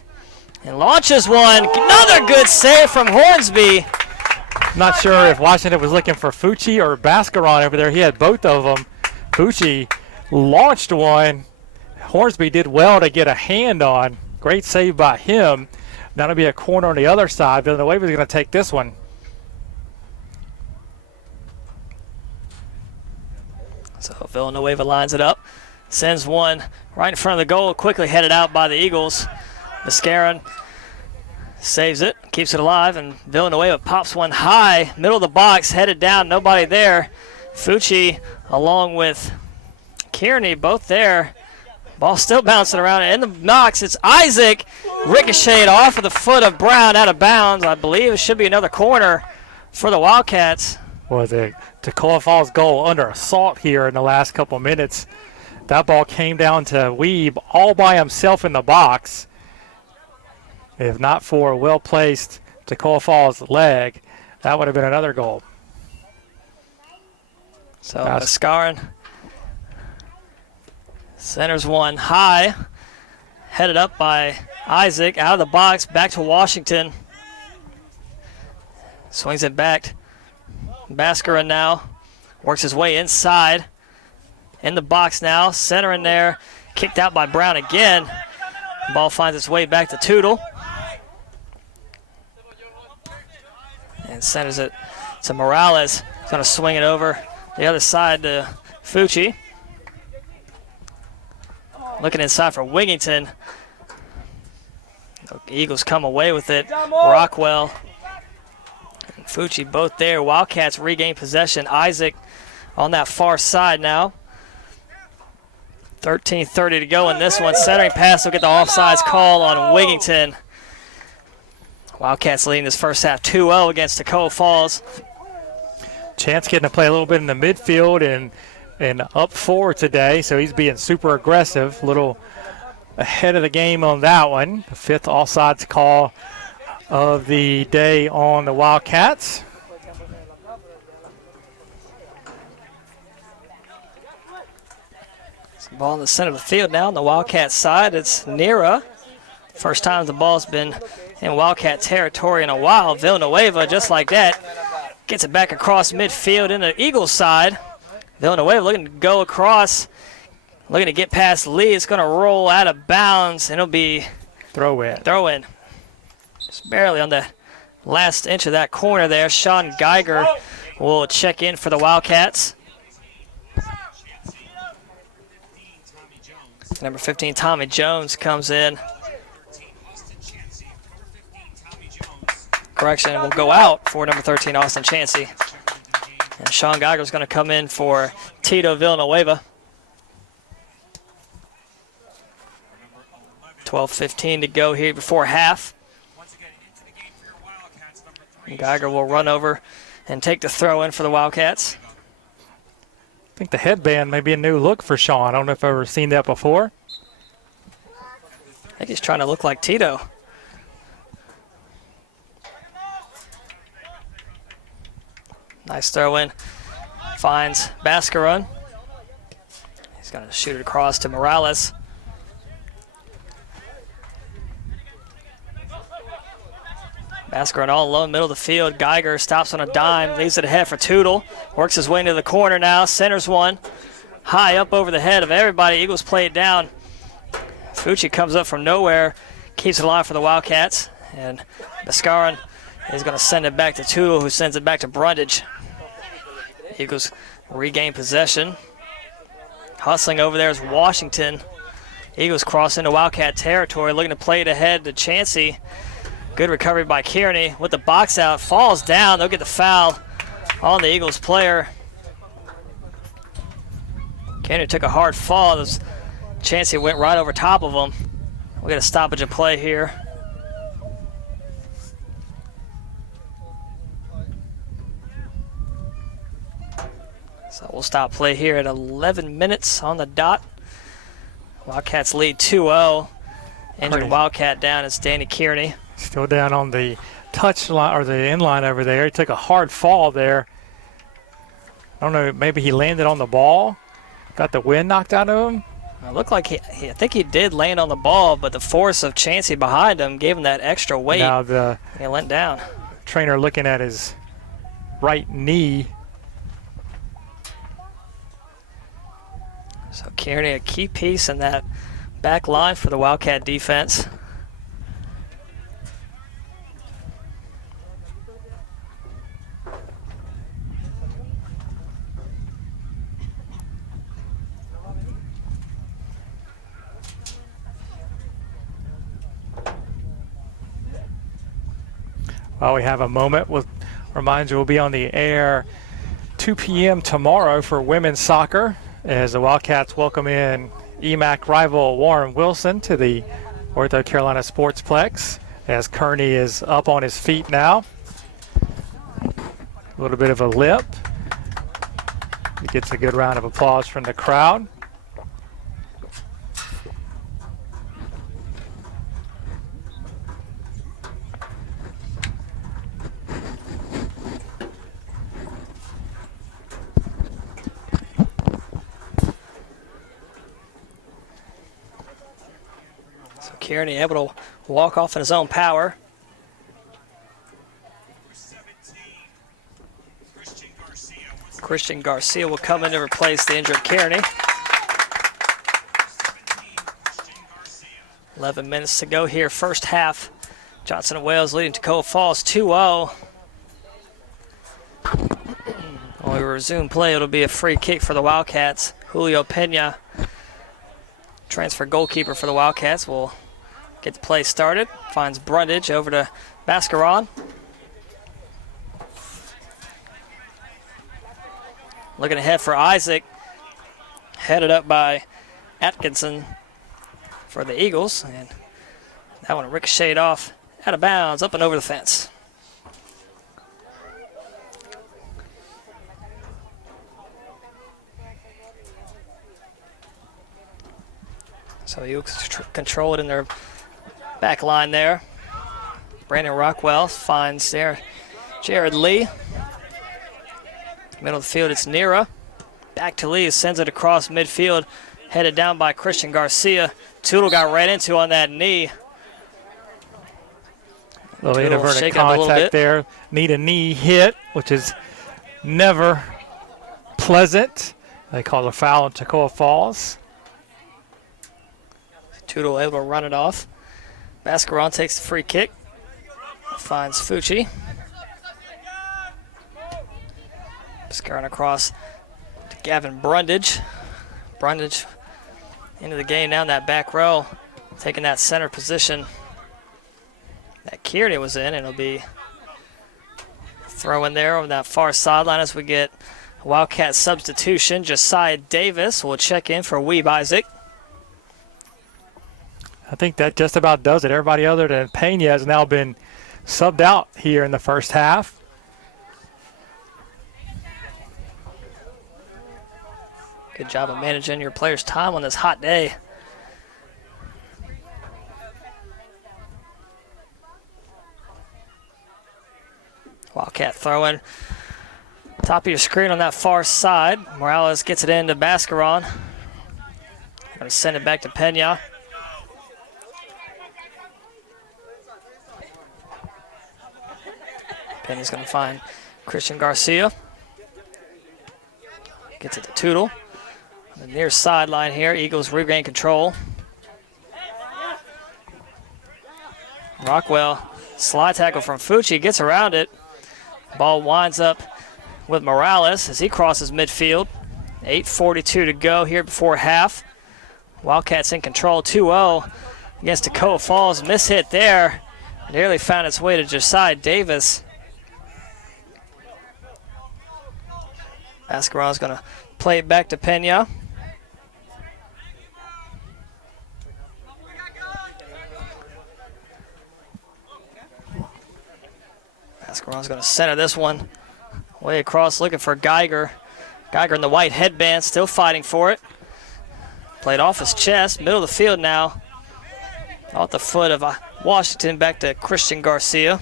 And launches one. Another good save from Hornsby. Not sure if Washington was looking for Fucci or Bascaron over there. He had both of them. Fucci launched one. Hornsby did well to get a hand on. Great save by him. That'll be a corner on the other side. Villanueva's going to take this one. So Villanueva lines it up. Sends one right in front of the goal. Quickly headed out by the Eagles. Mascaron saves it, keeps it alive, and Villanueva pops one high. Middle of the box, headed down, nobody there. Fucci along with Kearney, both there. Ball still bouncing around. In the knocks, it's Isaac. Ricocheted off of the foot of Brown, out of bounds. I believe it should be another corner for the Wildcats. Was it Toccoa Falls goal under assault here in the last couple minutes? That ball came down to Weeb all by himself in the box. If not for a well-placed Toccoa Falls leg, that would have been another goal. So Mascaron centers one high, headed up by Isaac, out of the box, back to Washington. Swings it back. Bascaron now works his way inside. In the box now, centering there, kicked out by Brown again. Ball finds its way back to Tootle. And centers it to Morales. He's going to swing it over the other side to Fucci. Looking inside for Wigginton. The Eagles come away with it. Rockwell and Fucci both there. Wildcats regain possession. Isaac on that far side now. 13:30 to go in this one. Centering pass will get the offsides call on Wigginton. Wildcats leading this first half 2-0 against Toccoa Falls. Chance getting to play a little bit in the midfield and up forward today, so he's being super aggressive. A little ahead of the game on that one. The 5th offsides call of the day on the Wildcats. Ball in the center of the field now on the Wildcat side. It's Nera. First time the ball's been in Wildcat territory in a while. Villanueva, just like that, gets it back across midfield in the Eagles side. Villanueva looking to go across, looking to get past Lee. It's going to roll out of bounds, and it'll be throw in. Just barely on the last inch of that corner there. Sean Geiger will check in for the Wildcats. Number 15, Tommy Jones, comes in. Correction, will go out for number 13, Austin Chansey. And Sean Geiger is going to come in for Tito Villanueva. 12:15 to go here before half. And Geiger will run over and take the throw in for the Wildcats. I think the headband may be a new look for Sean. I don't know if I've ever seen that before. I think he's trying to look like Tito. Nice throw in. Finds Bascaron. He's going to shoot it across to Morales. Baskeron all alone, middle of the field. Geiger stops on a dime, leaves it ahead for Tootle. Works his way into the corner now, centers one. High up over the head of everybody. Eagles play it down. Fucci comes up from nowhere, keeps it alive for the Wildcats. And Baskeron is going to send it back to Tootle, who sends it back to Brundage. Eagles regain possession. Hustling over there is Washington. Eagles cross into Wildcat territory, looking to play it ahead to Chansey. Good recovery by Kearney with the box out. Falls down. They'll get the foul on the Eagles player. Kearney took a hard fall. Chansey went right over top of him. We got a stoppage of play here. So we'll stop play here at 11 minutes on the dot. Wildcats lead 2-0. Injured Wildcat down is Danny Kearney. Still down on the touch line or the end line over there. He took a hard fall there. I don't know, maybe he landed on the ball. Got the wind knocked out of him. It looked like I think he did land on the ball, but the force of Chansey behind him gave him that extra weight. Now he went down. Trainer looking at his right knee. So Kearney, a key piece in that back line for the Wildcat defense. While we have a moment, we'll remind you we'll be on the air 2 p.m. tomorrow for women's soccer as the Wildcats welcome in EMAC rival Warren Wilson to the Ortho Carolina Sportsplex as Kearney is up on his feet now. A little bit of a lip. He gets a good round of applause from the crowd. Kearney able to walk off in his own power. Christian Garcia will come in to replace the injured Kearney. 11 minutes to go here, first half. Johnson and Wales leading Toccoa Falls 2-0. When we resume play, it'll be a free kick for the Wildcats. Julio Pena, transfer goalkeeper for the Wildcats, will get the play started. Finds Brundage over to Baskeron. Looking ahead for Isaac. Headed up by Atkinson for the Eagles. And that one ricocheted off out of bounds, up and over the fence. So Eagles control it in their back line there. Brandon Rockwell finds there Jared Lee. Middle of the field, it's Nira. Back to Lee, sends it across midfield. Headed down by Christian Garcia. Tootle got right into on that knee. A little inverted contact there. Need a knee hit, which is never pleasant. They call a foul in Toccoa Falls. Tootle able to run it off. Baskeron takes the free kick. Finds Fucci. Baskeron across to Gavin Brundage. Brundage into the game now in that back row, taking that center position that Kearney was in, and it'll be throw in there on that far sideline as we get a Wildcat substitution. Josiah Davis will check in for Weeb Isaac. I think that just about does it. Everybody other than Pena has now been subbed out here in the first half. Good job of managing your players' time on this hot day. Wildcat throwing. Top of your screen on that far side. Morales gets it into Baskeron. Going to send it back to Pena. Penny's going to find Christian Garcia. Gets it to Tootle. On the near sideline here, Eagles regain control. Rockwell, slide tackle from Fucci, gets around it. Ball winds up with Morales as he crosses midfield. 8:42 to go here before half. Wildcats in control, 2-0 against Toccoa Falls. Miss hit there. Nearly found its way to Josiah Davis. Mascaron's going to play it back to Pena. Mascaron's going to center this one way across, looking for Geiger. Geiger in the white headband, still fighting for it. Played off his chest, middle of the field now. Off the foot of Washington, back to Christian Garcia.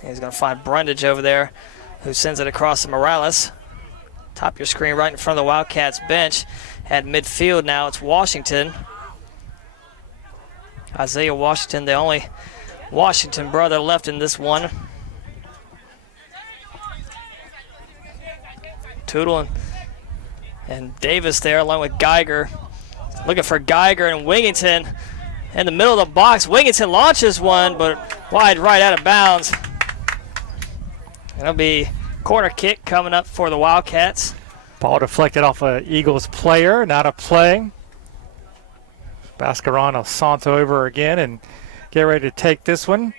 He's going to find Brundage over there, who sends it across to Morales. Top of your screen right in front of the Wildcats bench. At midfield now, it's Washington. Isaiah Washington, the only Washington brother left in this one. Tootle and Davis there along with Geiger. Looking for Geiger and Wigington in the middle of the box. Wigington launches one, but wide right out of bounds. It'll be corner kick coming up for the Wildcats. Ball deflected off an Eagles player, not a play. Mascaron will saunter over again and get ready to take this one.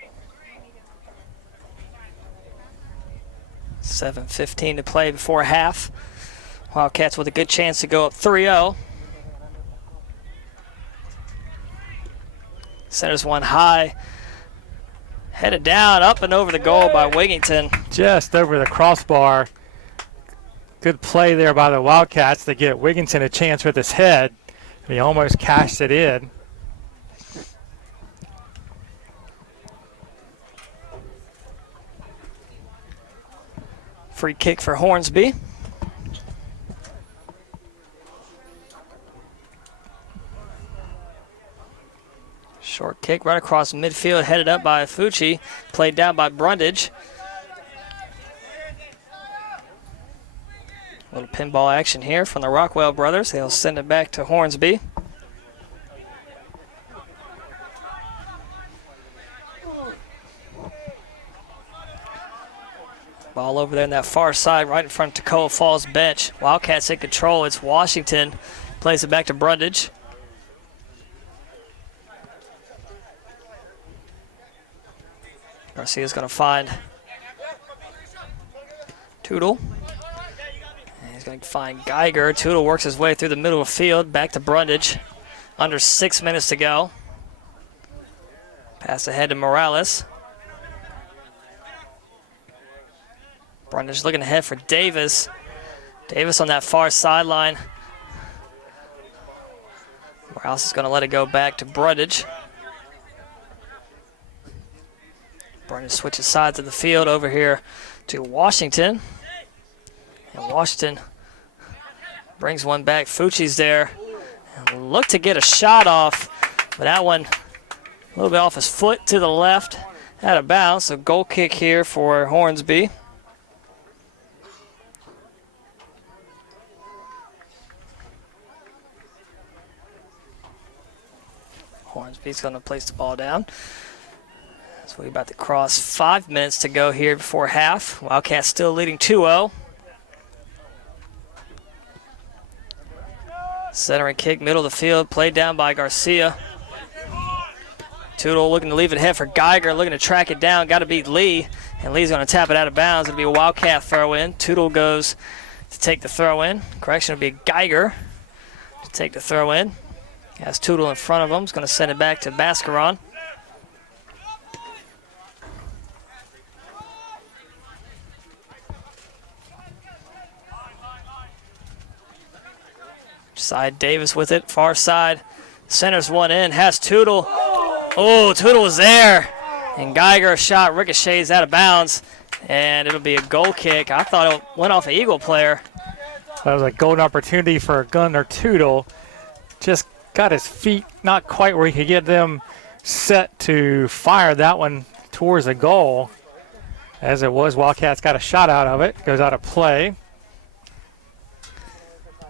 7:15 to play before half. Wildcats with a good chance to go up 3-0. Centers one high. Headed down, up and over the goal by Wigington. Just over the crossbar. Good play there by the Wildcats to get Wigington a chance with his head. He almost cashed it in. Free kick for Hornsby. Short kick right across midfield, headed up by Fucci, played down by Brundage. Little pinball action here from the Rockwell brothers. They'll send it back to Hornsby. Ball over there in that far side, right in front of Toccoa Falls bench. Wildcats in control. It's Washington. Plays it back to Brundage. Garcia's going to find Tootle. And he's going to find Geiger. Tootle works his way through the middle of the field. Back to Brundage. Under 6 minutes to go. Pass ahead to Morales. Brundage looking ahead for Davis. Davis on that far sideline. Morales is going to let it go back to Brundage. Brundage switches sides of the field over here to Washington. And Washington brings one back. Fucci's there. And look to get a shot off, but that one a little bit off his foot to the left. Out of bounds, so goal kick here for Hornsby. Hornsby's going to place the ball down. So we're about to cross 5 minutes to go here before half. Wildcats still leading 2-0. Centering kick, middle of the field, played down by Garcia. Tootle looking to leave it ahead for Geiger, looking to track it down. Got to beat Lee, and Lee's going to tap it out of bounds. It'll be a Wildcat throw-in. Tootle goes to take the throw-in. Correction, it'll be Geiger to take the throw-in. Has Tootle in front of him. He's going to send it back to Mascaron. Side Davis with it, far side. Centers one in, has Tootle. Oh, Tootle was there. And Geiger shot ricochets out of bounds. And it'll be a goal kick. I thought it went off an Eagle player. That was a golden opportunity for Gunnar Tootle. Just got his feet not quite where he could get them set to fire that one towards the goal. As it was, Wildcats got a shot out of it. Goes out of play.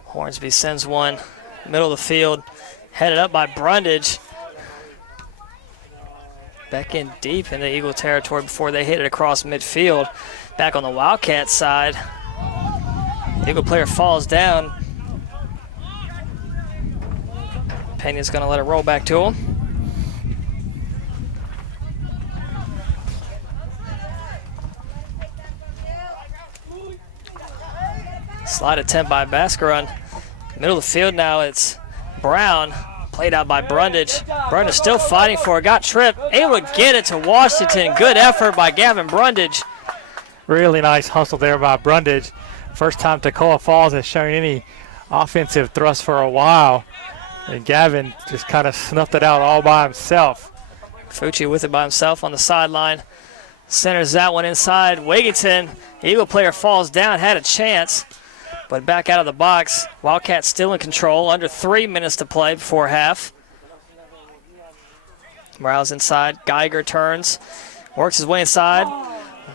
Hornsby sends one middle of the field, headed up by Brundage. Back in deep into Eagle territory before they hit it across midfield. Back on the Wildcat side. Eagle player falls down. Pena's going to let it roll back to him. Slide attempt by Bascaron. Middle of the field now, it's Brown. Played out by Brundage. Brundage still fighting for it. Got tripped. Able to get it to Washington. Good effort by Gavin Brundage. Really nice hustle there by Brundage. First time Toccoa Falls has shown any offensive thrust for a while. And Gavin just kind of snuffed it out all by himself. Fucci with it by himself on the sideline. Centers that one inside. Wigington, Eagle player falls down, had a chance. But back out of the box. Wildcats still in control. Under 3 minutes to play before half. Morales inside. Geiger turns. Works his way inside.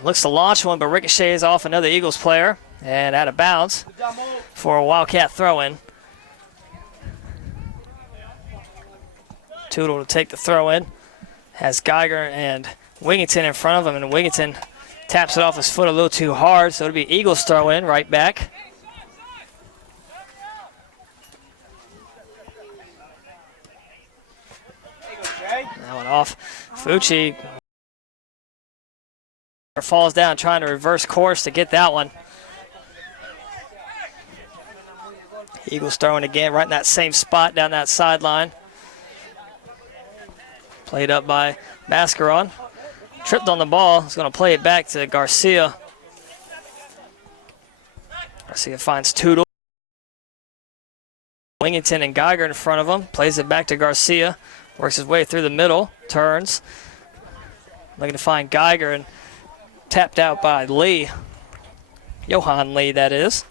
Looks to launch one, but ricochets off another Eagles player. And out of bounds for a Wildcat throw-in. Tootle to take the throw-in. Has Geiger and Wigington in front of him. And Wigington taps it off his foot a little too hard. So it'll be Eagles throw-in right back. That one off. Fucci falls down trying to reverse course to get that one. Eagles throwing again right in that same spot down that sideline. Played up by Mascaron. Tripped on the ball. He's going to play it back to Garcia. Garcia finds Tootle. Wigington and Geiger in front of him. Plays it back to Garcia. Works his way through the middle. Turns. Looking to find Geiger and tapped out by Lee. Johan Lee, that is.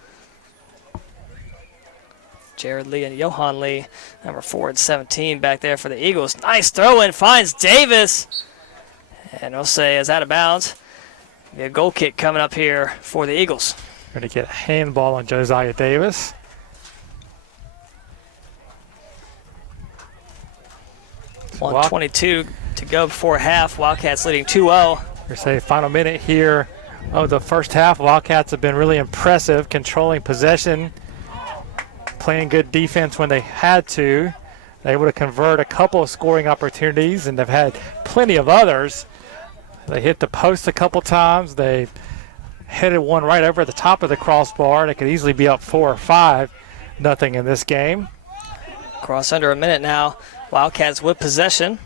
Jared Lee and Johan Lee, number 4 and 17 back there for the Eagles. Nice throw in, finds Davis. And Osei is out of bounds. Be a goal kick coming up here for the Eagles. Going to get a handball on Josiah Davis. .122 to go before half. Wildcats leading 2-0. We say final minute here of the first half. Wildcats have been really impressive, controlling possession, playing good defense when they had to. They able to convert a couple of scoring opportunities, and they've had plenty of others. They hit the post a couple times. They headed one right over the top of the crossbar. They could easily be up 4 or 5. Nothing in this game. Cross under a minute now. Wildcats with possession.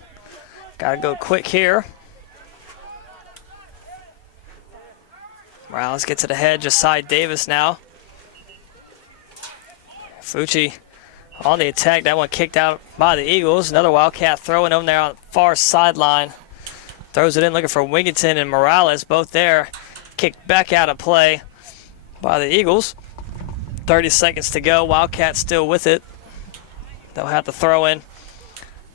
Got to go quick here. Morales gets it ahead, just side Davis now. Fucci on the attack. That one kicked out by the Eagles. Another Wildcat throwing over there on the far sideline. Throws it in looking for Wigington and Morales, both there. Kicked back out of play by the Eagles. 30 seconds to go. Wildcats still with it. They'll have to throw in.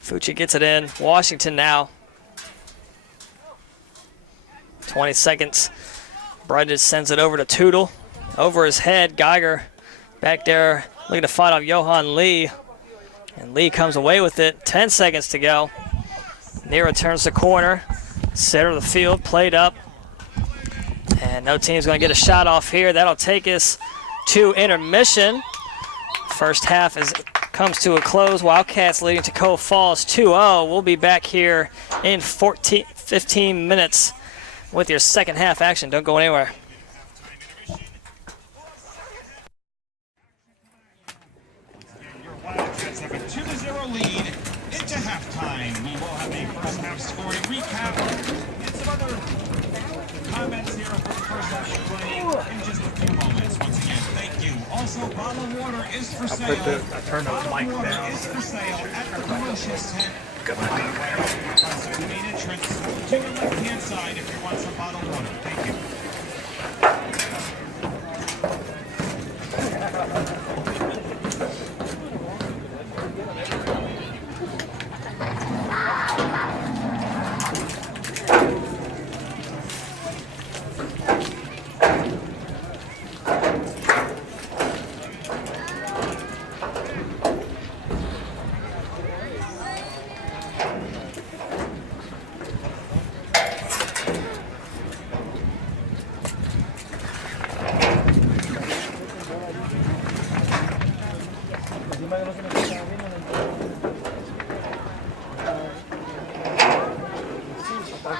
Fucci gets it in. Washington now. 20 seconds. Brundage sends it over to Tootle. Over his head, Geiger back there looking to fight off Johan Lee. And Lee comes away with it. 10 seconds to go. Nero turns the corner. Center of the field, played up. And no team's going to get a shot off here. That'll take us to intermission. First half comes to a close. Wildcats leading Toccoa Falls 2-0. We'll be back here in 15 minutes with your second half action. Don't go anywhere. Your Wildcats have a 2-0 lead into halftime. We will have a first half scoring recap and some other comments here for the first half of play in just a few moments. Once again, thank you. Also, bottled water is for sale. I turned the mic Bottled water down. is for sale at the promotions tent. Across the main entrance to the left-hand side if you want some bottled water. Thank you. All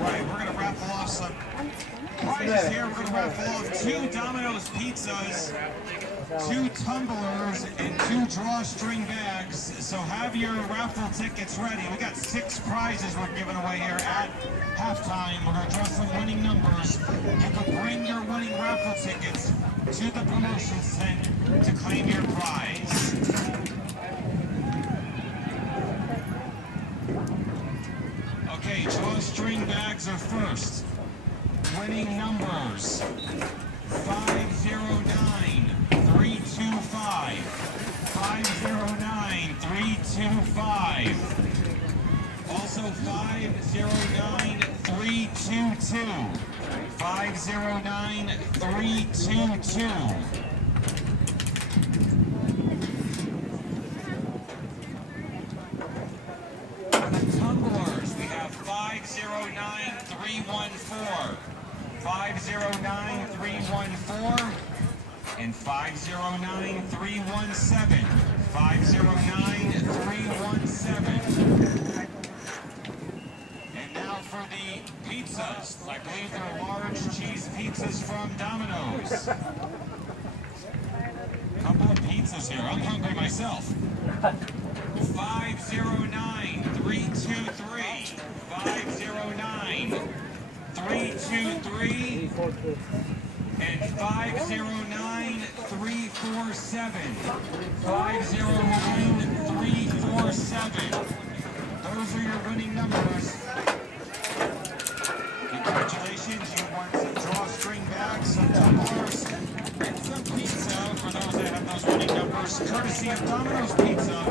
right, we're gonna raffle off some prizes here. We're gonna raffle off 2 Domino's pizzas, 2 tumblers, and 2 drawstring bags. So have your raffle tickets ready. We got 6 prizes we're giving away here at halftime. We're gonna draw some winning numbers. You can bring your winning raffle tickets to the promotions tent to claim your prize. Okay, drawstring bags are first. Winning numbers 509-325, 509-325, also 509-322, 509-322. Tumblers, we have 509-314, 509-314, and 509-317, 509-317. And now for the pizzas. I believe they're large cheese pizzas from Domino's. Couple of pizzas here. I'm hungry myself. 509-323, 509-323, and 509-347, 509-347. Those are your winning numbers. Congratulations, you won some drawstring bags, some tumblers, and some pizza for those that have those winning numbers, courtesy of Domino's Pizza.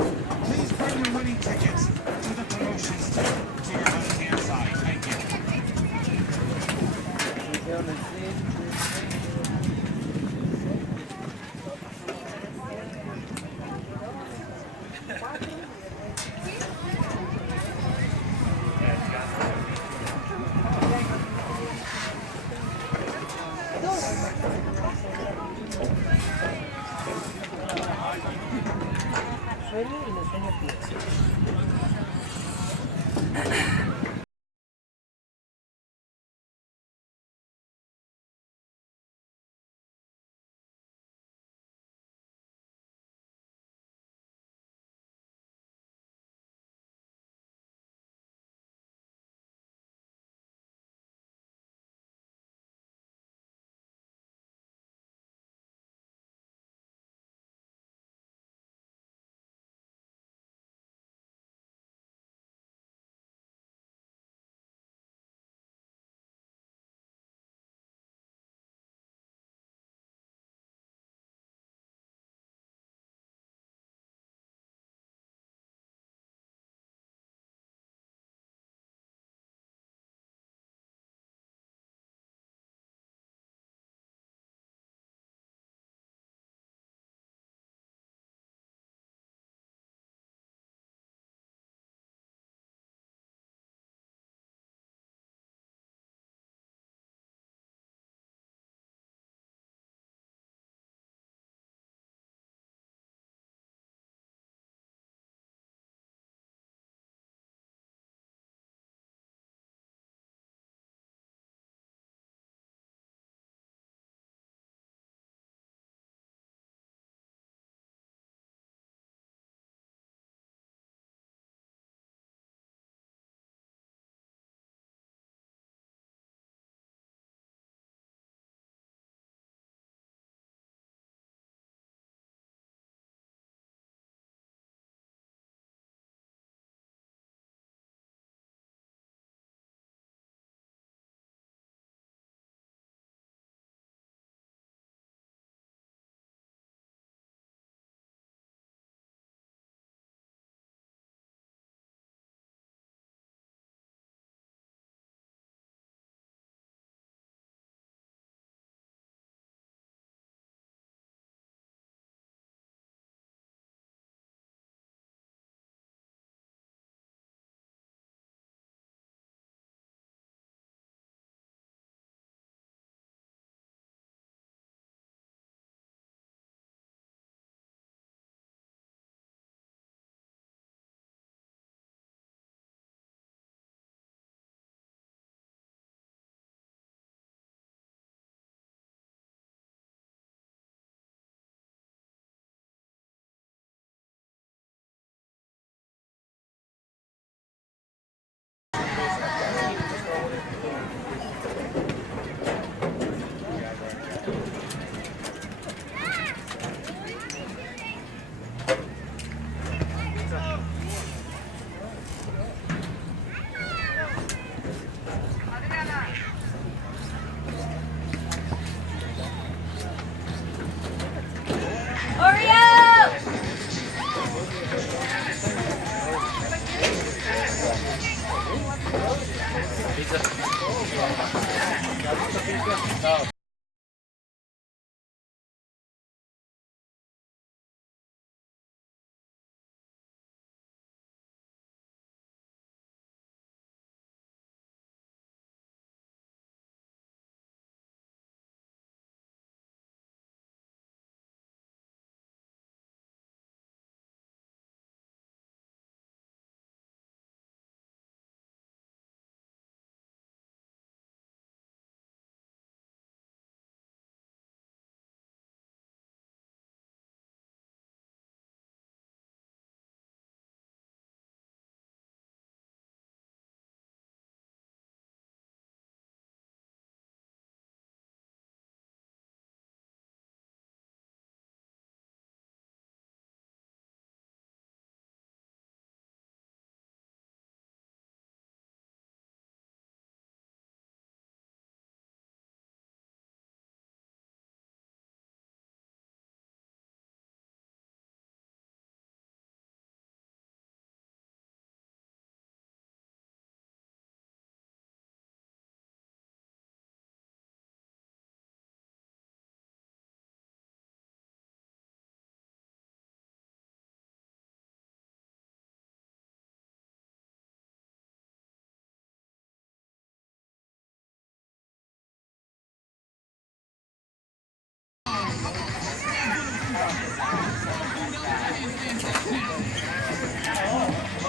Please bring your winning tickets to the promotions tent to your left-hand side. Thank you.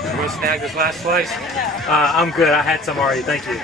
You want to snag this last slice? I'm good. I had some already. Thank you.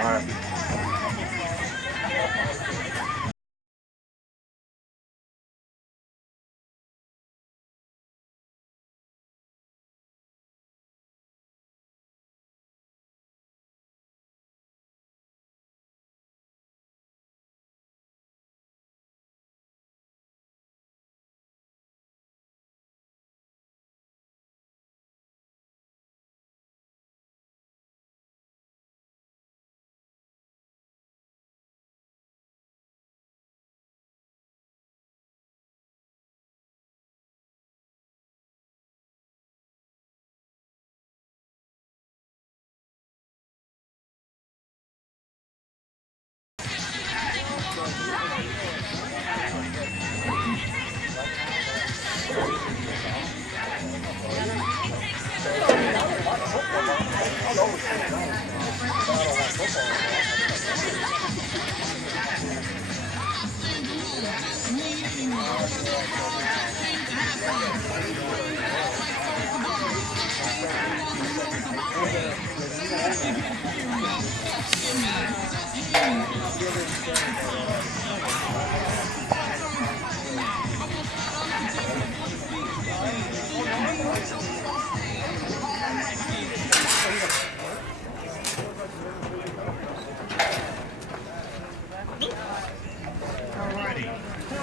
All right.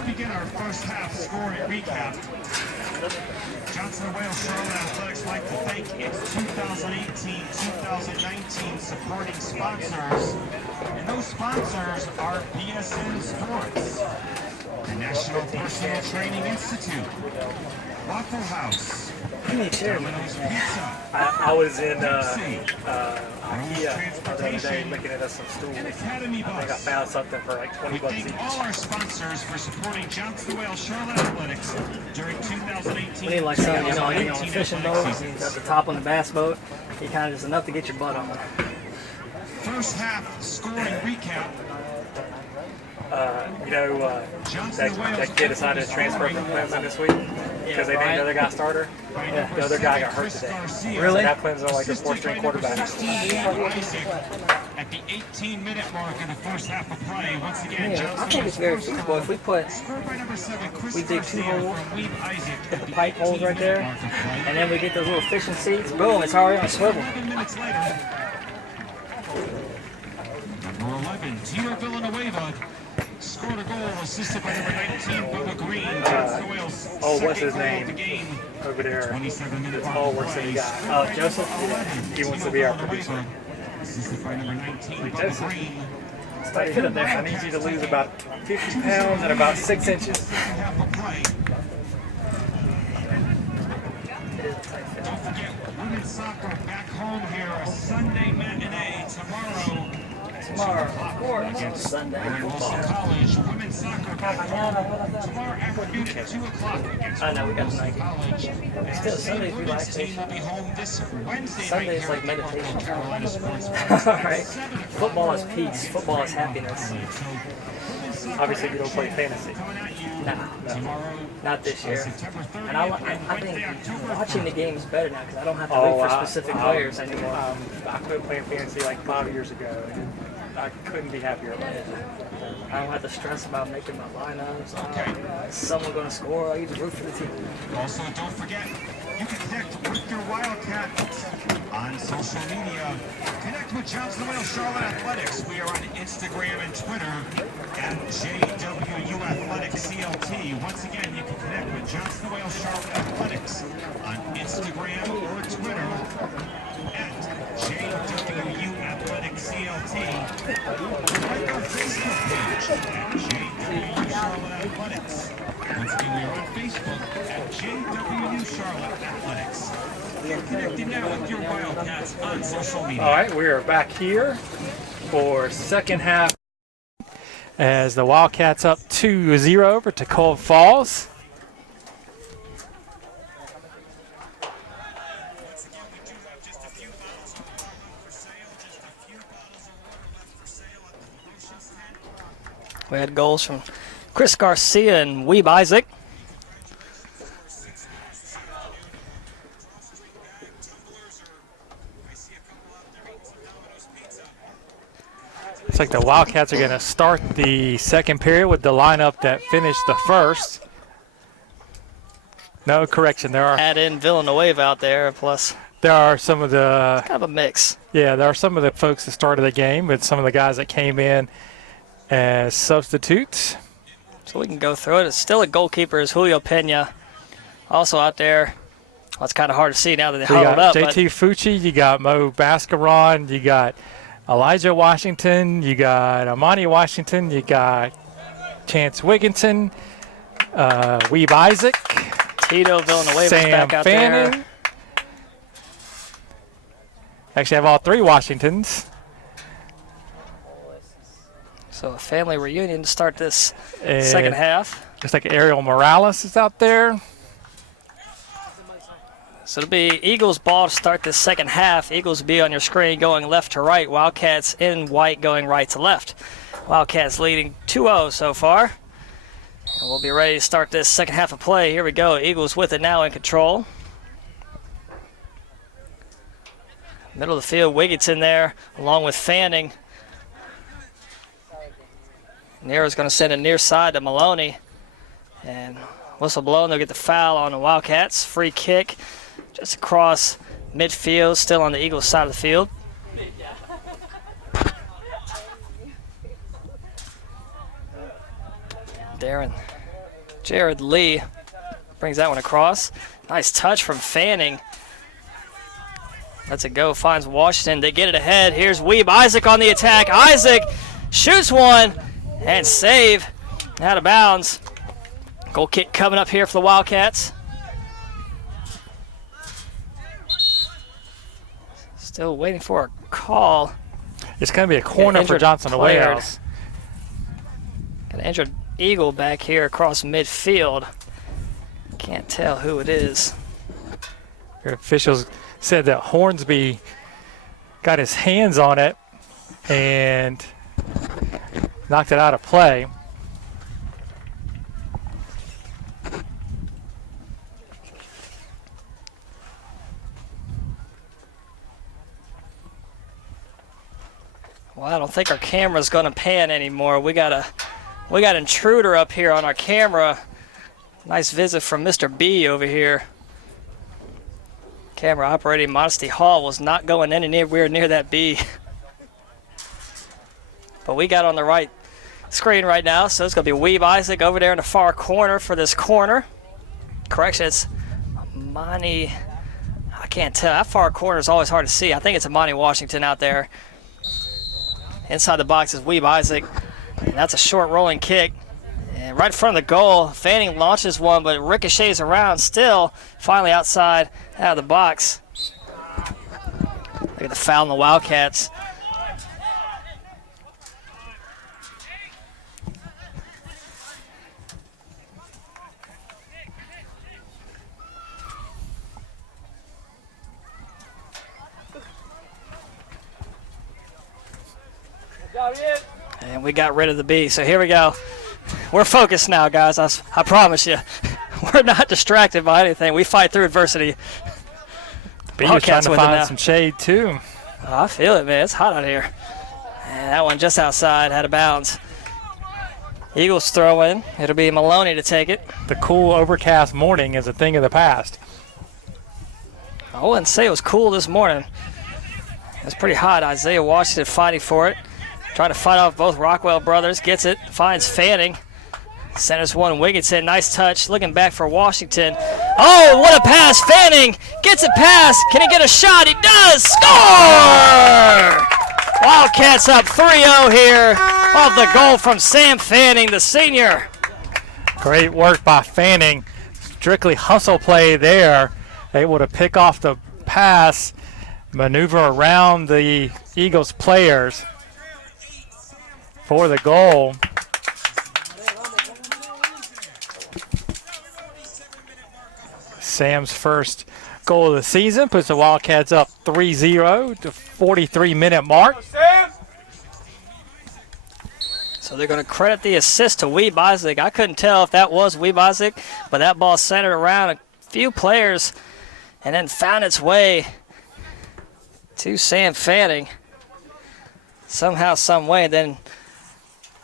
Begin our first half scoring recap. Johnson & Wales Charlotte Athletics like to thank its 2018-2019 supporting sponsors, and those sponsors are BSN Sports, the National Personal Training Institute, Waffle House, Domino's Pizza. I was in IKEA the other day looking at some stools. and Academy I think I Bus. found something for like 20 We bucks thank each. all our sponsors for supporting Johnson & Wales Charlotte Athletics during 2018. We need like something, you know, like on a 2019 fishing athletic boat, seasons. got the top on the bass boat. You kind of just enough to get your butt on. First half scoring recap. That kid decided to transfer from Clemson this week because they named Brian. another guy starter. Yeah. The other guy got hurt today. Really? So now Clemson like their fourth-string quarterback. At the 18-minute mark in the first half of play, once again, Yeah, I Johnson think it's very feasible if we put scored by number 7, Chris we dig 2 Garcia holes, from Weave Isaac put at the the pipe holes right 18-minute there, mark of play. and then we get those little fishing seats. Boom! It's already on a swivel. 11 minutes later, number 11, Tito Villanueva scored a goal assisted by number 19, Bubba Green. Johnson & Wales what's his second goal of name? the game. Over there. 27-minute This mark Paul of works in the play. guy. Oh, Joseph. He wants to be our producer. Assisted by number 19, Bubba Joseph. Green. Stay fit up there. I need you to lose about 50 pounds and about 6 inches. Second half of play. Don't forget, women's soccer back home here, a Sunday matinee tomorrow. Tomorrow, against Sunday Wilson football. College women's soccer tomorrow afternoon at 2 o'clock against I know, we got Wilson tonight. College. And Still, the same Sundays we women's relaxation. team will be home this Wednesday Sunday night is like here at the meditation. Ortho Carolina Sports All right. Football is peace. Football is happiness. Obviously, you don't play fantasy. Nah, not this year. And I think watching the game is better now because I don't have to wait for specific players anymore. I quit playing fantasy like 5 years ago. And I couldn't be happier about it. I don't have to stress about making my lineups. Is someone going to score? I get to root for the team. Also, don't forget, you can connect with your Wildcats on social media. Connect with Johnson Wales Charlotte Athletics. We are on Instagram and Twitter at JWU Athletics CLT. Once again, you can connect with Johnson Wales Charlotte Athletics on Instagram or Twitter at JWU Athletics CLT. Like our Facebook page at JWU Charlotte Athletics. Once again, we are on Facebook at JWU Charlotte Athletics. You're connected now with your Wildcats on social media. All right, we are back here for second half as the Wildcats up 2-0 over Toccoa Falls. We had goals from Chris Garcia and Weeb Isaac. Looks like the Wildcats are going to start the second period with the lineup that finished the first. No correction. There Add in Villanueva out there, plus are some of the kind of a mix. there are some of the folks that started the game, but some of the guys that came in as substitutes. So we can go through it. It's still a goalkeeper is Julio Pena. Also out there. Well, it's kind of hard to see now that they So you huddled got up. JT Fucci, you got Mo Bascaron, you got Elijah Washington, you got Amani Washington, you got Chance Wigginton, Weeb Isaac, Tito Villanueva's Sam back out Fanning. there. Actually, I have all three Washingtons. So a family reunion to start this And second half. looks like Ariel Morales is out there. So it'll be Eagles ball to start this second half. Eagles will be on your screen going left to right. Wildcats in white going right to left. Wildcats leading 2-0 so far. And we'll be ready to start this second half of play. Here we go. Eagles with it now in control. Middle of the field, Wigginton there, along with Fanning. Nero's going to send it near side to Maloney. And whistle blown, they'll get the foul on the Wildcats. Free kick just across midfield, still on the Eagles side of the field. Jared Lee brings that one across. Nice touch from Fanning. Lets it go, finds Washington. They get it ahead. Here's Weeb Isaac on the attack. Isaac shoots one and save out of bounds. Goal kick coming up here for the Wildcats. Still waiting for a call. It's going to be a corner for injured Johnson player. Wales. Got an injured Eagle back here across midfield. Can't tell who it is. Your officials said that Hornsby got his hands on it and knocked it out of play. Well, I don't think our camera's going to pan anymore. We got intruder up here on our camera. Nice visit from Mr. B over here. Camera operating Modesty Hall was not going anywhere near that B. But we got on the right screen right now, so it's going to be Weeb Isaac over there in the far corner for this corner. Correction, it's Amani. I can't tell. That far corner is always hard to see. I think it's Amani Washington out there. Inside the box is Weeb Isaac. And that's a short rolling kick. And right in front of the goal, Fanning launches one, but it ricochets around still. Finally outside, out of the box. Look at the foul on the Wildcats. And we got rid of the B. So here we go. We're focused now, guys. I promise you. We're not distracted by anything. We fight through adversity. B was trying to find some shade, too. Oh, I feel it, man. It's hot out here. And that one just outside, out of bounds. Eagles throw in. It'll be Maloney to take it. The cool, overcast morning is a thing of the past. I wouldn't say it was cool this morning. It was pretty hot. Isaiah Washington fighting for it. Trying to fight off both Rockwell brothers. Gets it. Finds Fanning. Centers one. Wigginton. Nice touch. Looking back for Washington. Oh, what a pass. Fanning gets it past. Can he get a shot? He does. Score! Wildcats up 3-0 here off the goal from Sam Fanning, the senior. Great work by Fanning. Strictly hustle play there. Able to pick off the pass, maneuver around the Eagles players for the goal. Sam's first goal of the season puts the Wildcats up 3-0 to 43-minute mark. So they're going to credit the assist to Weebozic. I couldn't tell if that was Weebozic, but that ball centered around a few players and then found its way to Sam Fanning somehow, some way. Then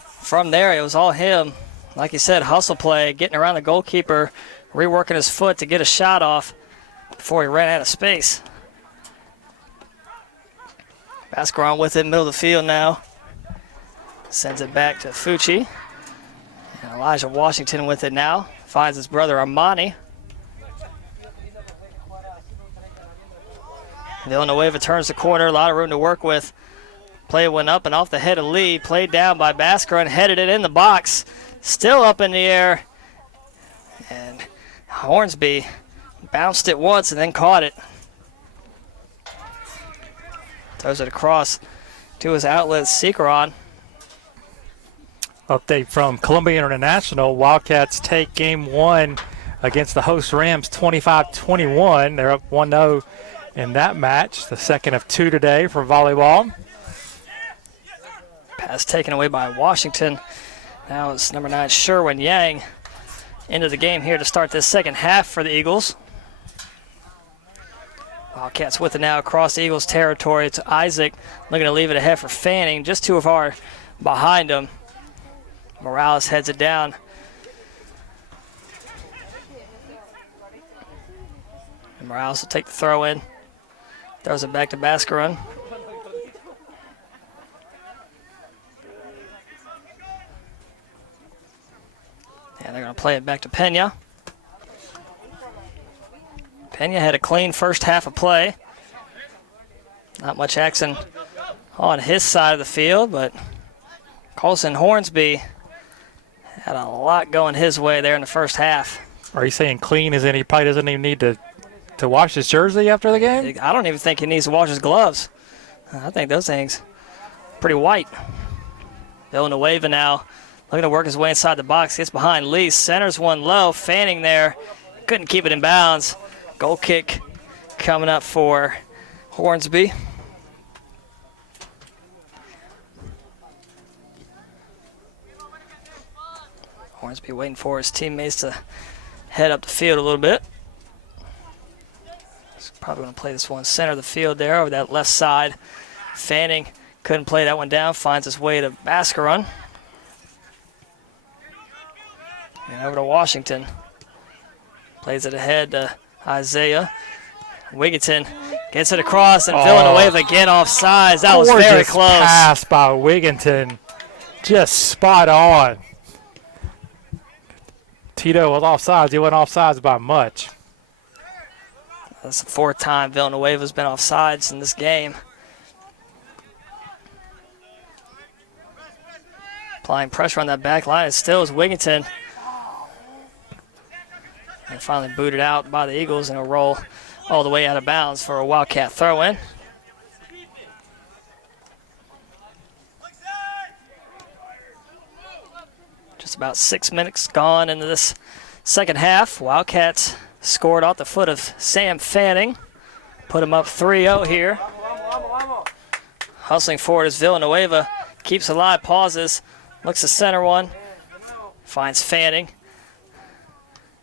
from there, it was all him. Like you said, hustle play, getting around the goalkeeper, reworking his foot to get a shot off before he ran out of space. Bascaron with it, middle of the field now. Sends it back to Fucci. And Elijah Washington with it now. Finds his brother Armani. Villanueva turns the corner, a lot of room to work with. Play went up and off the head of Lee. Played down by Bascaron, headed it in the box. Still up in the air. And Hornsby bounced it once and then caught it. Throws it across to his outlet, Seekeron. Update from Columbia International. Wildcats take game one against the host Rams 25-21. They're up 1-0 in that match. The second of two today for volleyball. Pass taken away by Washington. Now it's number 9, Sherwin Yang, into the game here to start this second half for the Eagles. Wildcats with it now across the Eagles territory. It's Isaac looking to leave it ahead for Fanning. Just too far behind him. Morales heads it down. And Morales will take the throw in. Throws it back to Bascaron. And they're going to play it back to Pena. Pena had a clean first half of play. Not much action on his side of the field, but Colson Hornsby had a lot going his way there in the first half. Are you saying clean as in he probably doesn't even need to wash his jersey after the game? I don't even think he needs to wash his gloves. I think those things pretty white. Villanueva now looking to work his way inside the box. Gets behind Lee. Centers one low. Fanning there. Couldn't keep it in bounds. Goal kick coming up for Hornsby. Hornsby waiting for his teammates to head up the field a little bit. He's probably going to play this one center of the field there over that left side. Fanning couldn't play that one down. Finds his way to Bascaron. And over to Washington. Plays it ahead to Isaiah. Wigginton gets it across, and Villanueva again off sides. That was very close. Pass by Wigginton. Just spot on. Tito was offsides. He wasn't offsides by much. That's the fourth time Villanueva's been offsides in this game. Applying pressure on that back line. It still is Wigginton. And finally booted out by the Eagles, and it'll roll all the way out of bounds for a Wildcat throw-in. Just about 6 minutes gone into this second half. Wildcats scored off the foot of Sam Fanning. Put him up 3-0 here. Hustling forward is Villanueva. keeps alive, pauses, looks to center one, finds Fanning.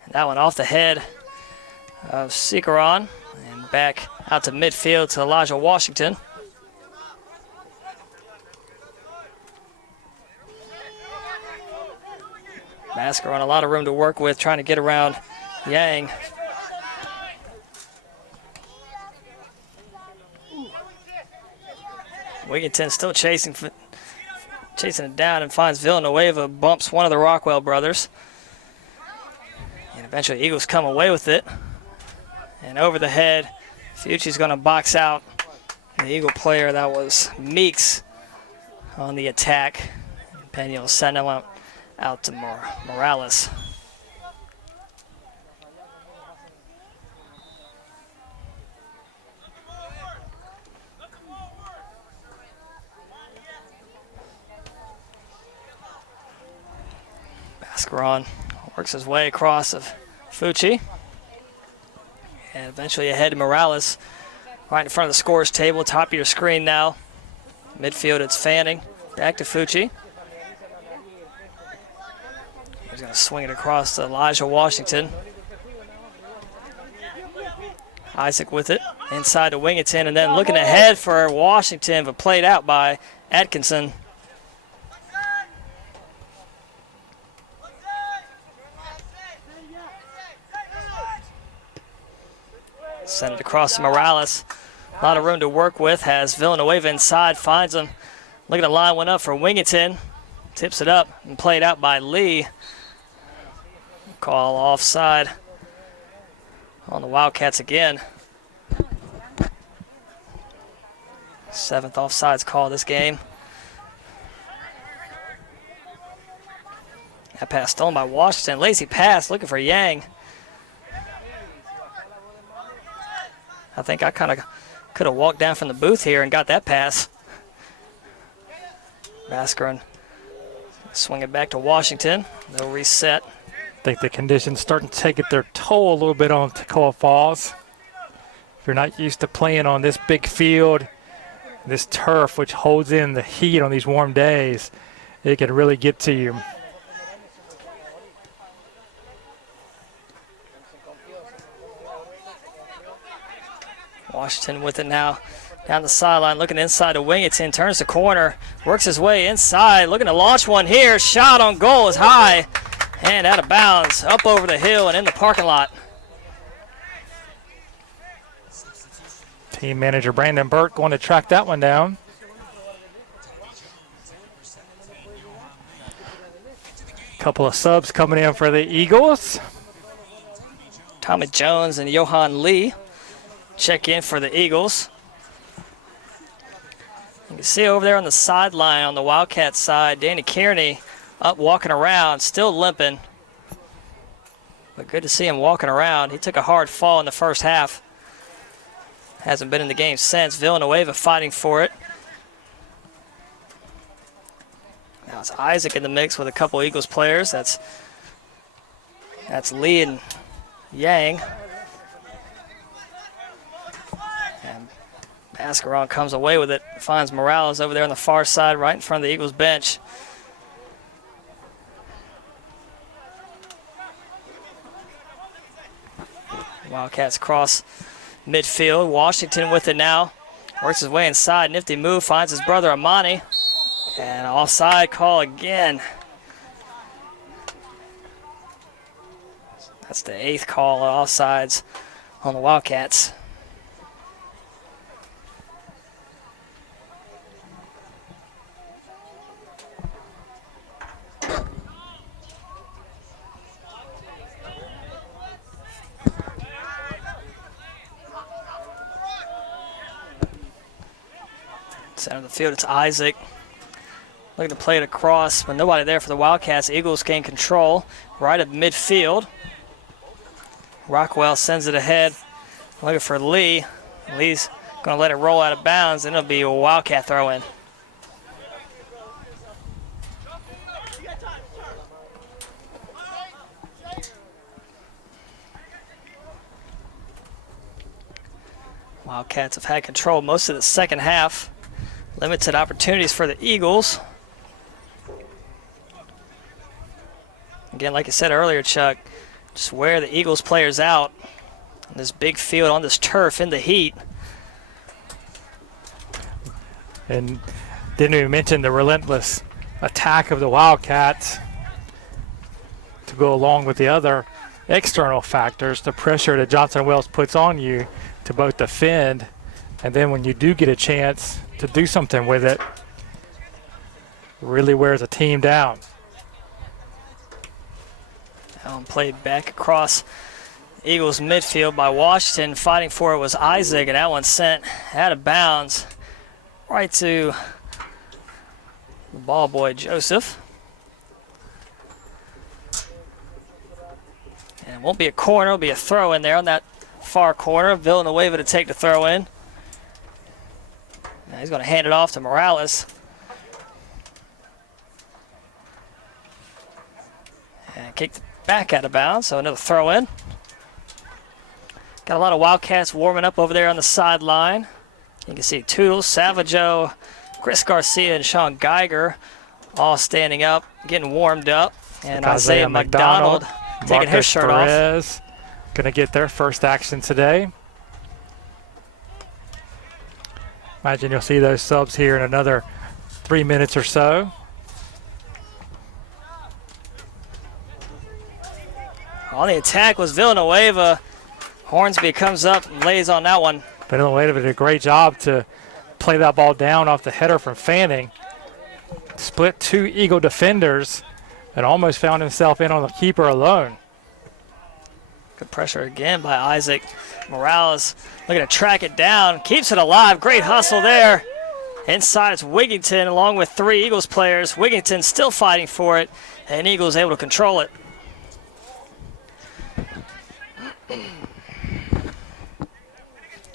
And that one off the head of Sikaron and back out to midfield to Elijah Washington. Mascaron, a lot of room to work with, trying to get around Yang. Wigginton still chasing it down and finds Villanueva, bumps one of the Rockwell brothers. And eventually Eagles come away with it. And over the head, Fucci's going to box out the Eagle player. That was Meeks on the attack. Pena will send him out to Morales. Mascaron works his way across of Fucci. And eventually ahead to Morales. Right in front of the scores table, top of your screen now. Midfield, it's Fanning. Back to Fucci. He's going to swing it across to Elijah Washington. Isaac with it. Inside to Wigginton, and then looking ahead for Washington, but played out by Atkinson. Send it across to Morales. A lot of room to work with. Has Villanueva inside, finds him. Look at the line went up for Wigginton. Tips it up and played out by Lee. Call offside on the Wildcats again. 7th offsides call this game. That pass stolen by Washington. Lazy pass looking for Yang. I think I kind of could have walked down from the booth here and got that pass. Mascaron swing it back to Washington. They'll reset. I think the conditions starting to take their toll a little bit on Toccoa Falls. If you're not used to playing on this big field, this turf which holds in the heat on these warm days, it can really get to you. Washington with it now. Down the sideline, looking inside to Wigginton, turns the corner, works his way inside, looking to launch one here. Shot on goal is high and out of bounds, up over the hill and in the parking lot. Team manager Brandon Burke going to track that one down. Couple of subs coming in for the Eagles. Tommy Jones and Johan Lee check in for the Eagles. You can see over there on the sideline on the Wildcat side, Danny Kearney up walking around, still limping. But good to see him walking around. He took a hard fall in the first half. Hasn't been in the game since. Villanueva fighting for it. Now it's Isaac in the mix with a couple Eagles players. That's Lee and Yang. And Mascaron comes away with it. Finds Morales over there on the far side, right in front of the Eagles bench. Wildcats cross midfield. Washington with it now. Works his way inside. Nifty move. Finds his brother Amani. And offside call again. That's the 8th call of offsides on the Wildcats. Center of the field, it's Isaac. Looking to play it across, but nobody there for the Wildcats. Eagles gain control right at midfield. Rockwell sends it ahead. Looking for Lee. Lee's going to let it roll out of bounds, and it'll be a Wildcat throw-in. Wildcats have had control most of the second half. Limited opportunities for the Eagles. Again, like I said earlier, Chuck, just wear the Eagles players out in this big field on this turf in the heat. And didn't even mention the relentless attack of the Wildcats to go along with the other external factors, the pressure that Johnson Wales puts on you to both defend, and then when you do get a chance to do something with it, really wears a team down. Allen played back across Eagles midfield by Washington. Fighting for it was Isaac, and that one sent out of bounds right to the ball boy Joseph. And it won't be a corner, it'll be a throw in there on that far corner. Villanueva to take the throw in. Now he's going to hand it off to Morales. And kicked back out of bounds, so another throw in. Got a lot of Wildcats warming up over there on the sideline. You can see Toodles, Savageau, Chris Garcia, and Sean Geiger all standing up, getting warmed up. And Isaiah McDonald taking his shirt off. Going to get their first action today. Imagine you'll see those subs here in another 3 minutes or so. On the attack was Villanueva. Hornsby comes up and lays on that one. Villanueva did a great job to play that ball down off the header from Fanning. Split two Eagle defenders and almost found himself in on the keeper alone. Good pressure again by Isaac. Morales looking to track it down. Keeps it alive. Great hustle there. Inside it's Wigington along with three Eagles players. Wigington still fighting for it, and Eagles able to control it.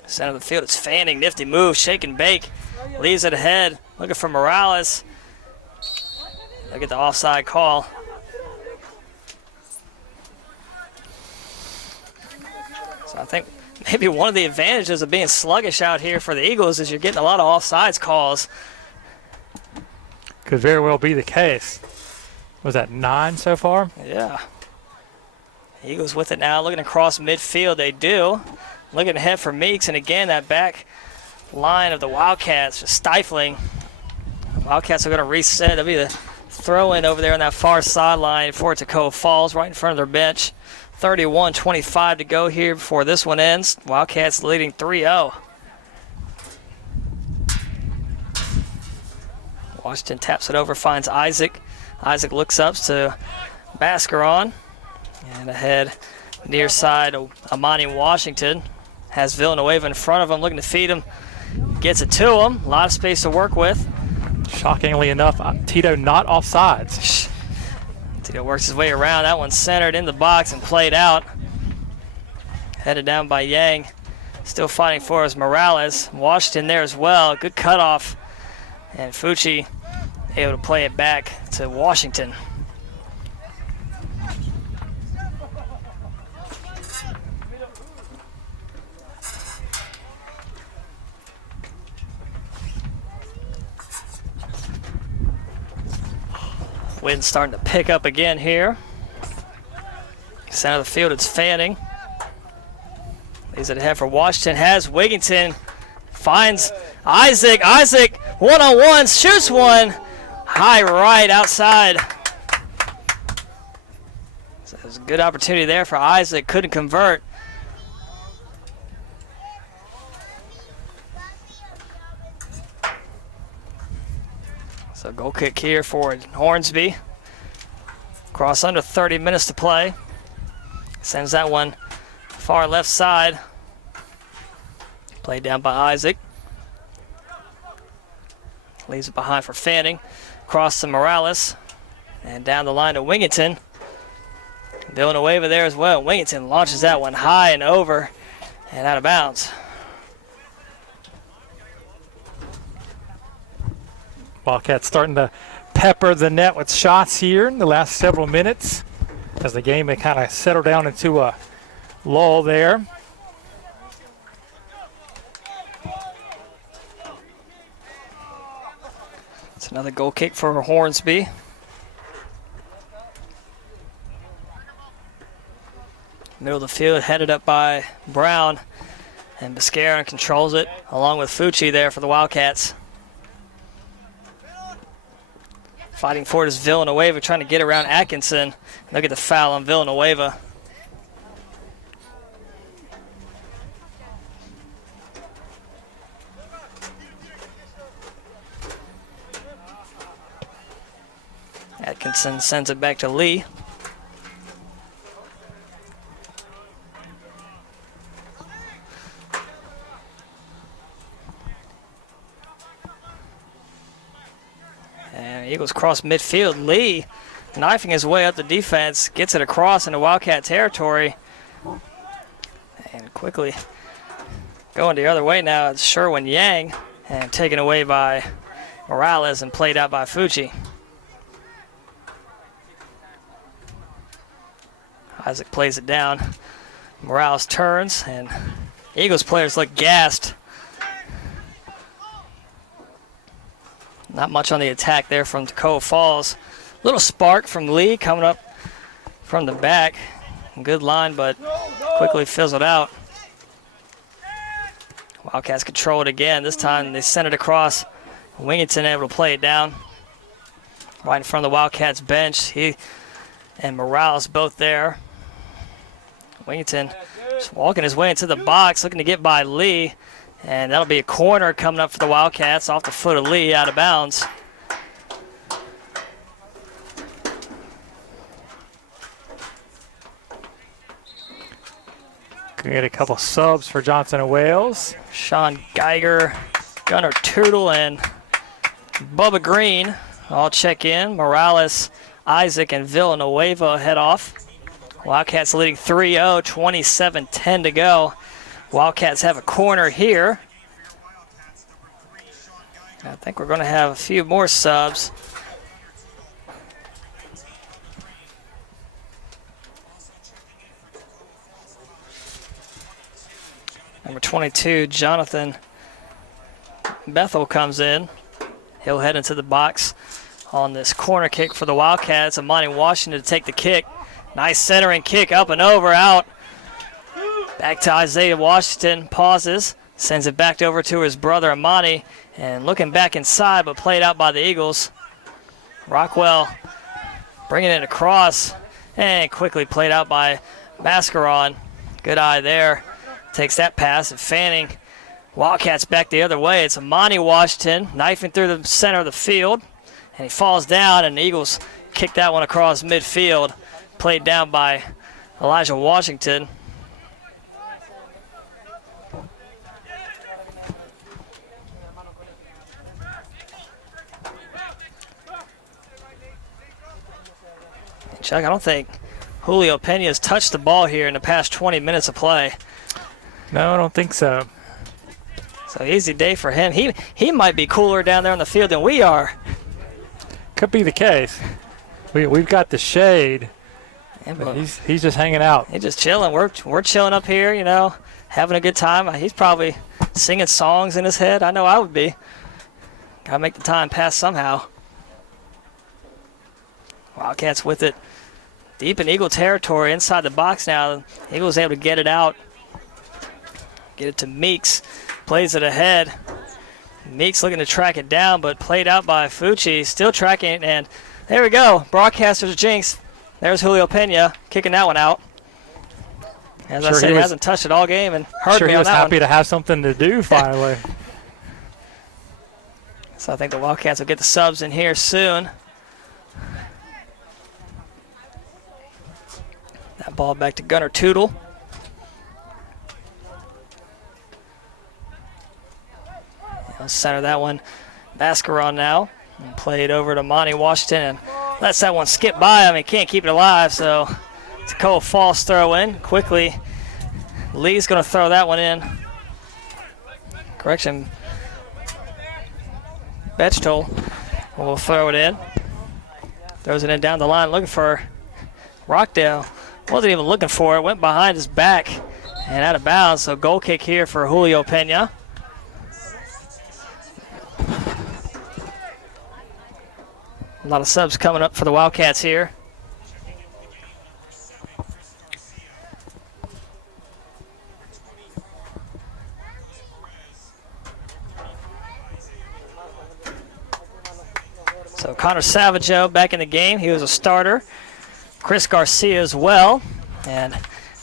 Center of the field, it's Fanning. Nifty move, shake and bake. Leaves it ahead. Looking for Morales. Look at the offside call. So I think maybe one of the advantages of being sluggish out here for the Eagles is you're getting a lot of offsides calls. Could very well be the case. Was that 9 so far? Yeah. Eagles with it now, looking across midfield. They do. Looking ahead for Meeks, and again, that back line of the Wildcats just stifling. Wildcats are going to reset. That'll be the throw-in over there on that far sideline for Toccoa Falls, right in front of their bench. 31-25 to go here before this one ends. Wildcats leading 3-0. Washington taps it over, finds Isaac. Isaac looks up to Bascaron. And ahead, near side, Amani Washington has Villanueva in front of him, looking to feed him. Gets it to him. A lot of space to work with. Shockingly enough, Tito not offsides. Tito works his way around. That one centered in the box and played out. Headed down by Yang. Still fighting for us, Morales. Washington there as well. Good cutoff. And Fucci able to play it back to Washington. Wind's starting to pick up again here. Center of the field, it's Fanning. Leaves it ahead for Washington. Has Wigington. Finds Isaac. Isaac, one-on-one, shoots one. High right outside. So there's a good opportunity there for Isaac. Couldn't convert. So goal kick here for Hornsby. Cross under 30 minutes to play. Sends that one far left side. Played down by Isaac. Leaves it behind for Fanning. Cross to Morales. And down the line to Wigington. Villanueva there as well. Wigington launches that one high and over and out of bounds. Wildcats starting to pepper the net with shots here in the last several minutes as the game may kind of settle down into a lull there. Another goal kick for Hornsby. Middle of the field, headed up by Brown. And Biscarin controls it, along with Fucci there for the Wildcats. Fighting for it is Villanueva, trying to get around Atkinson. Look at the foul on Villanueva. Atkinson sends it back to Lee. And Eagles cross midfield. Lee knifing his way up the defense, gets it across into Wildcat territory. And quickly going the other way now, it's Sherwin Yang. And taken away by Morales and played out by Fucci. Isaac plays it down. Morales turns, and Eagles players look gassed. Not much on the attack there from Toccoa Falls. Little spark from Lee coming up from the back. Good line, but quickly fizzled out. Wildcats control it again. This time they sent it across. Wingington able to play it down. Right in front of the Wildcats bench. He and Morales both there. Wingington just walking his way into the box, looking to get by Lee. And that'll be a corner coming up for the Wildcats off the foot of Lee, out of bounds. Gonna get a couple subs for Johnson and Wales. Sean Geiger, Gunnar Tootle, and Bubba Green all check in. Morales, Isaac, and Villanueva head off. Wildcats leading 3-0, 27-10 to go. Wildcats have a corner here. I think we're going to have a few more subs. Number 22, Jonathan Bethel comes in. He'll head into the box on this corner kick for the Wildcats. Amani Washington to take the kick. Nice centering kick up and over, out. Back to Isaiah Washington, pauses, sends it back over to his brother Amani, and looking back inside, but played out by the Eagles. Rockwell bringing it across, and quickly played out by Mascaron. Good eye there. Takes that pass, and Fanning. Wildcats back the other way. It's Amani Washington knifing through the center of the field, and he falls down, and the Eagles kick that one across midfield. Played down by Elijah Washington. Chuck, I don't think Julio Pena has touched the ball here in the past 20 minutes of play. No, I don't think so. So easy day for him. He might be cooler down there on the field than we are. Could be the case. We've got the shade. Yeah, but he's just hanging out. He's just chilling. We're chilling up here, you know, having a good time. He's probably singing songs in his head. I know I would be. Gotta make the time pass somehow. Wildcats with it deep in Eagle territory, inside the box now. Eagles able to get it out. Get it to Meeks. Plays it ahead. Meeks looking to track it down, but played out by Fucci. Still tracking, and there we go. Broadcaster's jinx. There's Julio Pena kicking that one out. As I said, he hasn't touched it all game and heard me on that one. Sure, he was happy to have something to do finally. So I think the Wildcats will get the subs in here soon. That ball back to Gunnar Tootle. He'll center that one. Mascaron now. And play it over to Monty Washington and lets that one skip by him. He can't keep it alive, so Toccoa Falls throw in quickly. Lee's going to throw that one in. Correction. Bechtel will throw it in. Throws it in down the line looking for Rockdale. Wasn't even looking for it. Went behind his back and out of bounds. So goal kick here for Julio Pena. lot of subs coming up for the Wildcats here. So Connor Savageau back in the game. He was a starter. Chris Garcia as well. And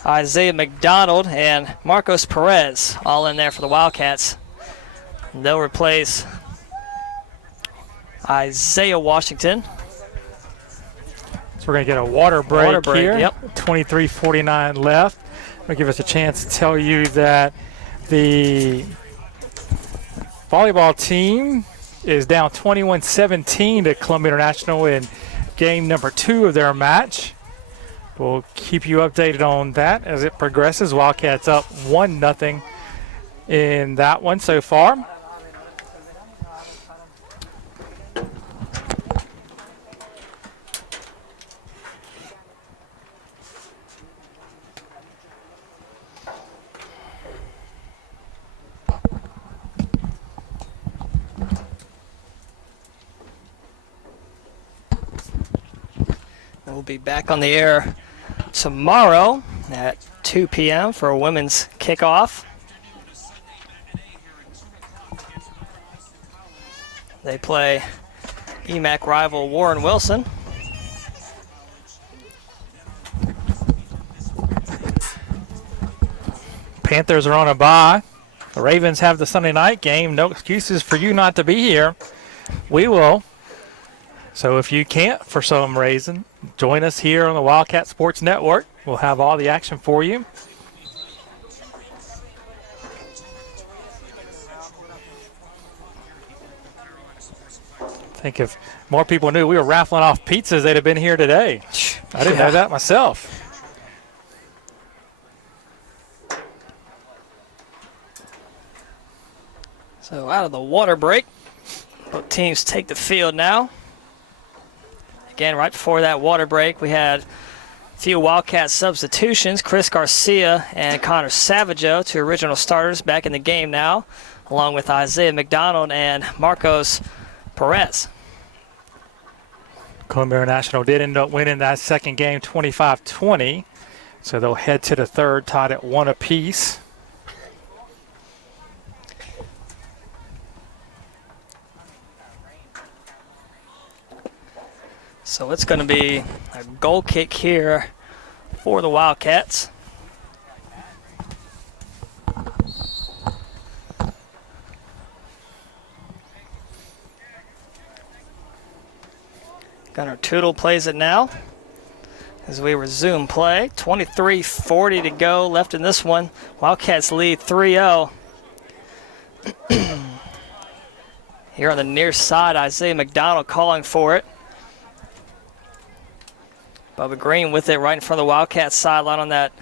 Isaiah McDonald and Marcos Perez all in there for the Wildcats. And they'll replace Isaiah Washington. So we're going to get a water break, here. Yep. 23:49 left. It'll give us a chance to tell you that the volleyball team is down 21-17 to Columbia International in game number 2 of their match. We'll keep you updated on that as it progresses. Wildcats up 1-0 in that one so far. We'll be back on the air tomorrow at 2 p.m. for a women's kickoff. They play EMAC rival Warren Wilson. Panthers are on a bye. The Ravens have the Sunday night game. No excuses for you not to be here. We will. So if you can't, for some reason, join us here on the Wildcat Sports Network. We'll have all the action for you. I think if more people knew we were raffling off pizzas, they'd have been here today. I didn't know that myself. So out of the water break, both teams take the field now. Again, right before that water break, we had a few Wildcat substitutions. Chris Garcia and Connor Savageau, 2 original starters, back in the game now, along with Isaiah McDonald and Marcos Perez. Columbia International did end up winning that second game 25-20. So they'll head to the third, tied at 1 apiece. So it's going to be a goal kick here for the Wildcats. Gunnar Tootle plays it now as we resume play. 23:40 to go left in this one. Wildcats lead 3-0. Here on the near side, Isaiah McDonald calling for it. Bubba Green with it right in front of the Wildcats sideline on that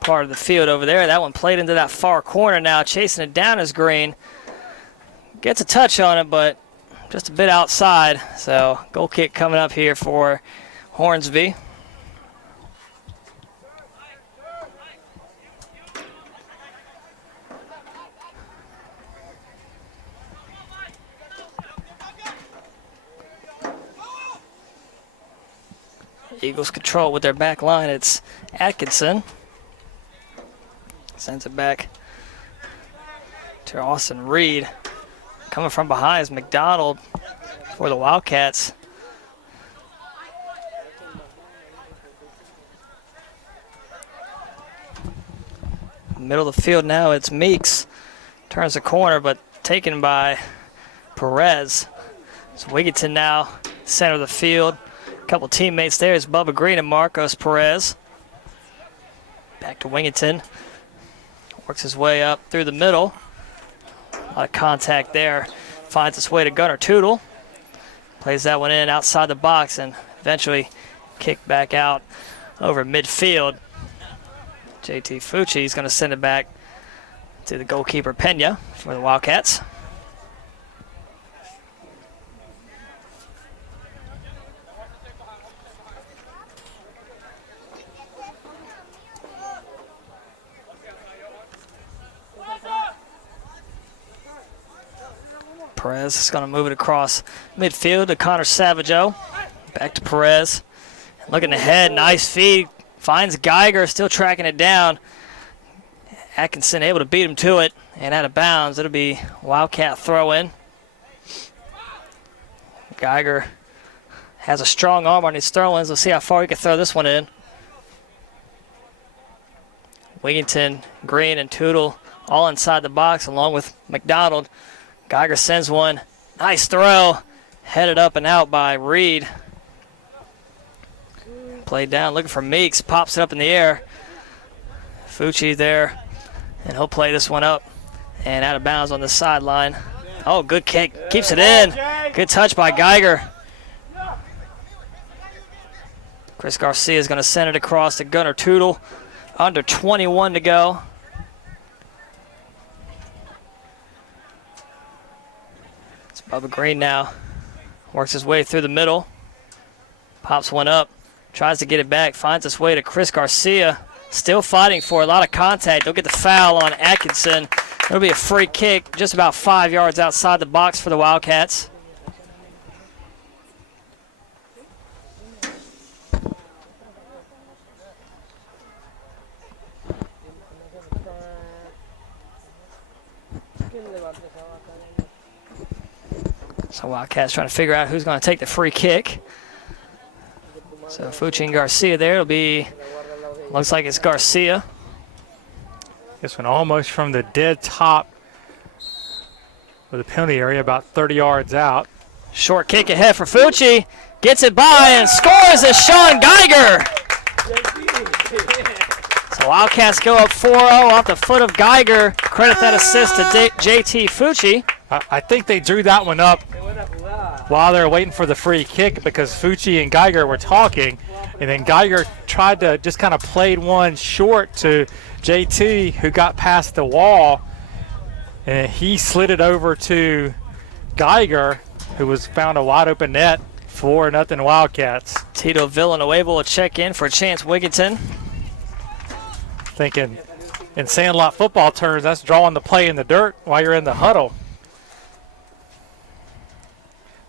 part of the field over there. That one played into that far corner now. Chasing it down is Green. Gets a touch on it, but just a bit outside. So goal kick coming up here for Hornsby. Eagles control with their back line. It's Atkinson. Sends it back to Austin Reed. Coming from behind is McDonald for the Wildcats. Middle of the field now, it's Meeks. Turns the corner, but taken by Perez. So Wigginton now, center of the field. Couple teammates there is Bubba Green and Marcos Perez. Back to Wigginton. Works his way up through the middle. A lot of contact there. Finds its way to Gunnar Tootle. Plays that one in outside the box and eventually kicked back out over midfield. JT Fucci is going to send it back to the goalkeeper Pena for the Wildcats. Perez is going to move it across midfield to Connor Savageau. Back to Perez. Looking ahead, nice feed. Finds Geiger, still tracking it down. Atkinson able to beat him to it and out of bounds. It'll be Wildcat throw in. Geiger has a strong arm on his throw-ins. We'll see how far he can throw this one in. Wigington, Green, and Tootle all inside the box along with McDonald. Geiger sends one. Nice throw. Headed up and out by Reed. Played down, looking for Meeks. Pops it up in the air. Fucci there. And he'll play this one up. And out of bounds on the sideline. Oh, good kick. Keeps it in. Good touch by Geiger. Chris Garcia is going to send it across to Gunnar Tootle. Under 21 to go. It's Bubba Green now. Works his way through the middle. Pops one up. Tries to get it back. Finds its way to Chris Garcia. Still fighting for a lot of contact. They'll get the foul on Atkinson. It'll be a free kick just about 5 yards outside the box for the Wildcats. So Wildcats trying to figure out who's going to take the free kick. So Fucci and Garcia there. It'll be, looks like it's Garcia. This one almost from the dead top of the penalty area, about 30 yards out. Short kick ahead for Fucci. Gets it by and scores as Sean Geiger. So Wildcats go up 4-0 off the foot of Geiger. Credit that assist to JT Fucci. I think they drew that one up while they were waiting for the free kick because Fucci and Geiger were talking, and then Geiger tried to just kind of played one short to JT, who got past the wall, and he slid it over to Geiger, who was found a wide open net. 4-0 Wildcats. Tito Villanueva will check in for Chance Wigington. Thinking in Sandlot football terms, that's drawing the play in the dirt while you're in the huddle.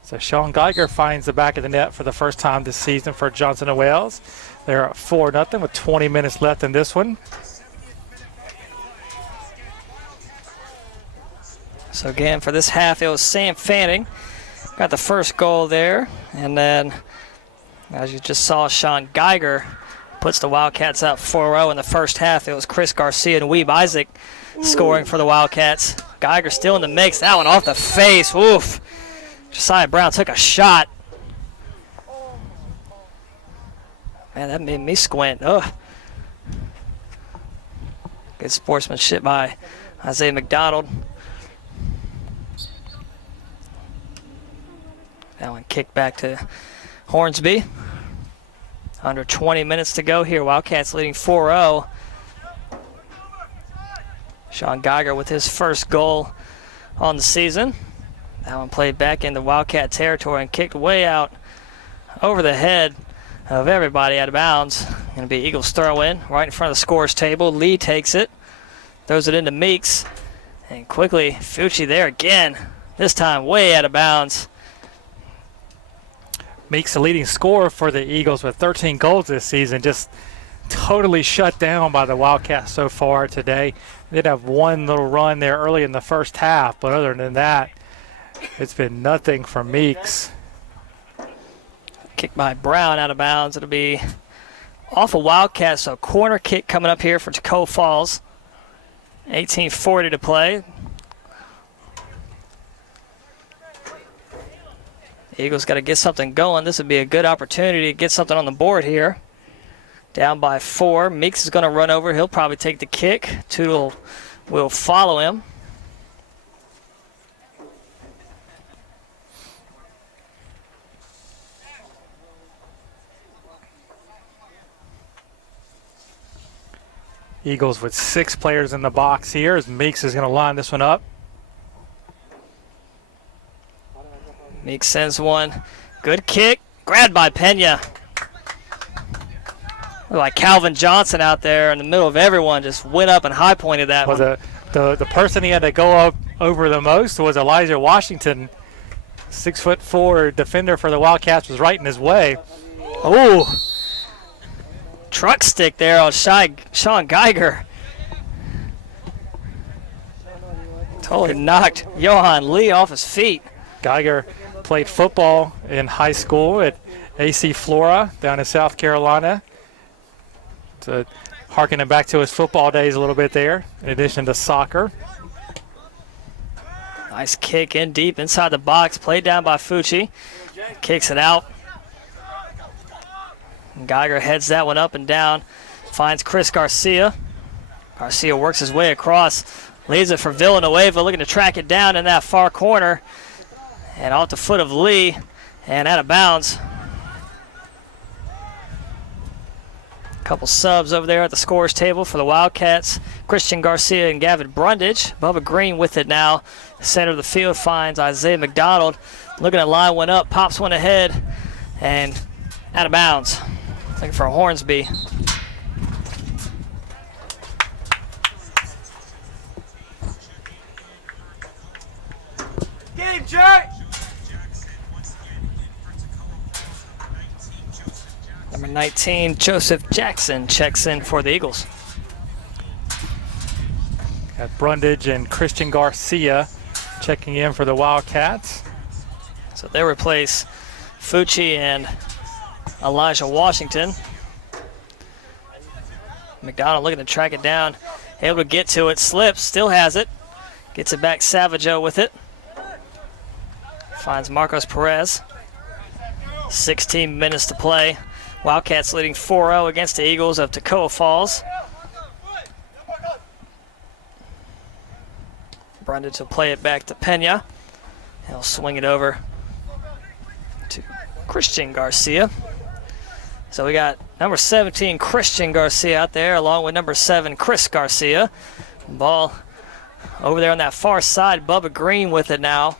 So Sean Geiger finds the back of the net for the first time this season for Johnson & Wales. They're at 4-0 with 20 minutes left in this one. So again, for this half, it was Sam Fanning. Got the first goal there. And then, as you just saw, Sean Geiger puts the Wildcats out 4-0 in the first half. It was Chris Garcia and Weeb Isaac scoring for the Wildcats. Geiger still in the mix. That one off the face. Oof. Josiah Brown took a shot. Man, that made me squint. Ugh. Good sportsmanship by Isaiah McDonald. That one kicked back to Hornsby. Under 20 minutes to go here. Wildcats leading 4-0. Sean Geiger with his first goal on the season. That one played back into Wildcat territory and kicked way out over the head of everybody out of bounds. Going to be Eagles throw in right in front of the scores table. Lee takes it. Throws it into Meeks. And quickly, Fucci there again. This time way out of bounds. Meeks the leading scorer for the Eagles with 13 goals this season. Just totally shut down by the Wildcats so far today. They did have one little run there early in the first half, but other than that, it's been nothing from Meeks. Kick by Brown out of bounds. It'll be off of Wildcats, so corner kick coming up here for Toccoa Falls. 18:40 to play. Eagles got to get something going. This would be a good opportunity to get something on the board here. Down by 4. Meeks is going to run over. He'll probably take the kick. Tootle will follow him. Eagles with 6 players in the box here as Meeks is going to line this one up. Meeks sends one. Good kick. Grabbed by Pena. Like Calvin Johnson out there in the middle of everyone just went up and high pointed that one. The person he had to go up over the most was Elijah Washington. 6'4" defender for the Wildcats was right in his way. Oh, truck stick there on Sean Geiger. Totally knocked Johan Lee off his feet. Geiger played football in high school at AC Flora down in South Carolina. So harkening back to his football days a little bit there, in addition to soccer. Nice kick in deep inside the box, played down by Fucci. Kicks it out. Geiger heads that one up and down, finds Chris Garcia. Garcia works his way across, leaves it for Villanueva, looking to track it down in that far corner. And off the foot of Lee, and out of bounds. A couple subs over there at the scorers table for the Wildcats. Christian Garcia and Gavin Brundage. Bubba Green with it now. Center of the field finds Isaiah McDonald. Looking to line one up, pops one ahead, and out of bounds. Looking for Hornsby. Game check! Number 19, Joseph Jackson checks in for the Eagles. Got Brundage and Christian Garcia checking in for the Wildcats. So they replace Fucci and Elijah Washington. McDonald looking to track it down, able to get to it, slips, still has it. Gets it back, Savageau with it. Finds Marcos Perez. 16 minutes to play. Wildcats leading 4-0 against the Eagles of Toccoa Falls. Brundage will play it back to Pena. He'll swing it over to Christian Garcia. So we got number 17, Christian Garcia out there, along with number 7, Chris Garcia. Ball over there on that far side. Bubba Green with it now.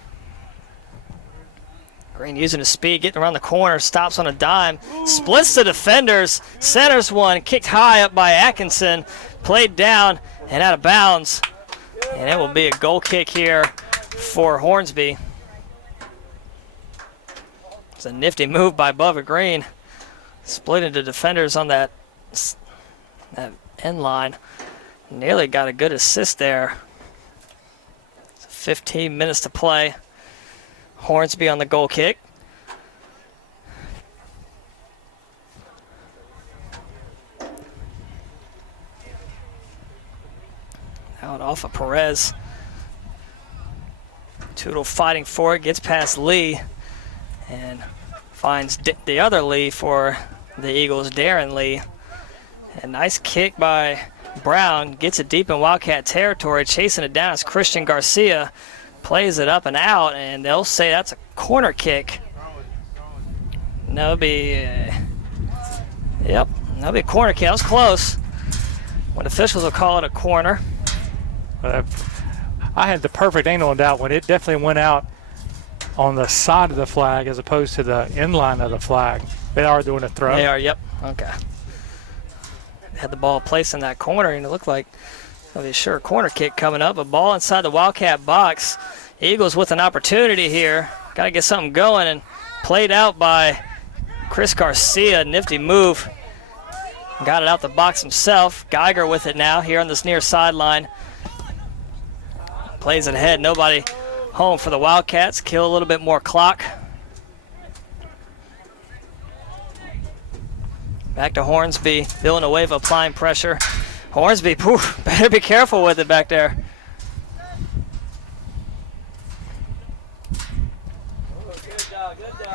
Green using his speed, getting around the corner, stops on a dime, splits the defenders, centers one, kicked high up by Atkinson, played down and out of bounds. And it will be a goal kick here for Hornsby. It's a nifty move by Bubba Green. Split into defenders on that end line. Nearly got a good assist there. 15 minutes to play. Hornsby on the goal kick. Out off of Perez. Tootle fighting for it, gets past Lee, and finds the other Lee for the Eagles, Darren Lee. A nice kick by Brown, gets it deep in Wildcat territory, chasing it down is Christian Garcia. Plays it up and out, and they'll say that's a corner kick. No, it'll be, yep, that'll be a corner kick. That was close. When officials will call it a corner. I had the perfect angle on that one. It definitely went out on the side of the flag as opposed to the inline of the flag. They are doing a throw. They are, yep. Okay. Had the ball placed in that corner, and it looked like that'll be a sure corner kick coming up. A ball inside the Wildcat box. Eagles with an opportunity here. Got to get something going, and played out by Chris Garcia. Nifty move. Got it out the box himself. Geiger with it now here on this near sideline. Plays it ahead. Nobody home for the Wildcats. Kill a little bit more clock. Back to Hornsby. Villanueva applying pressure. Hornsby, better be careful with it back there.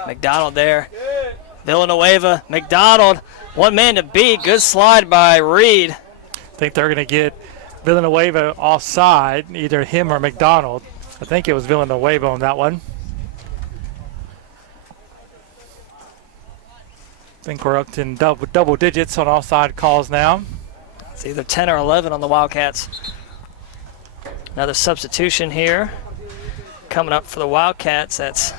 McDonald there. Villanueva, McDonald, one man to beat. Good slide by Reed. I think they're going to get Villanueva offside, either him or McDonald. I think it was Villanueva on that one. I think we're up to double digits on offside calls now. It's either 10 or 11 on the Wildcats. Another substitution here. Coming up for the Wildcats, that's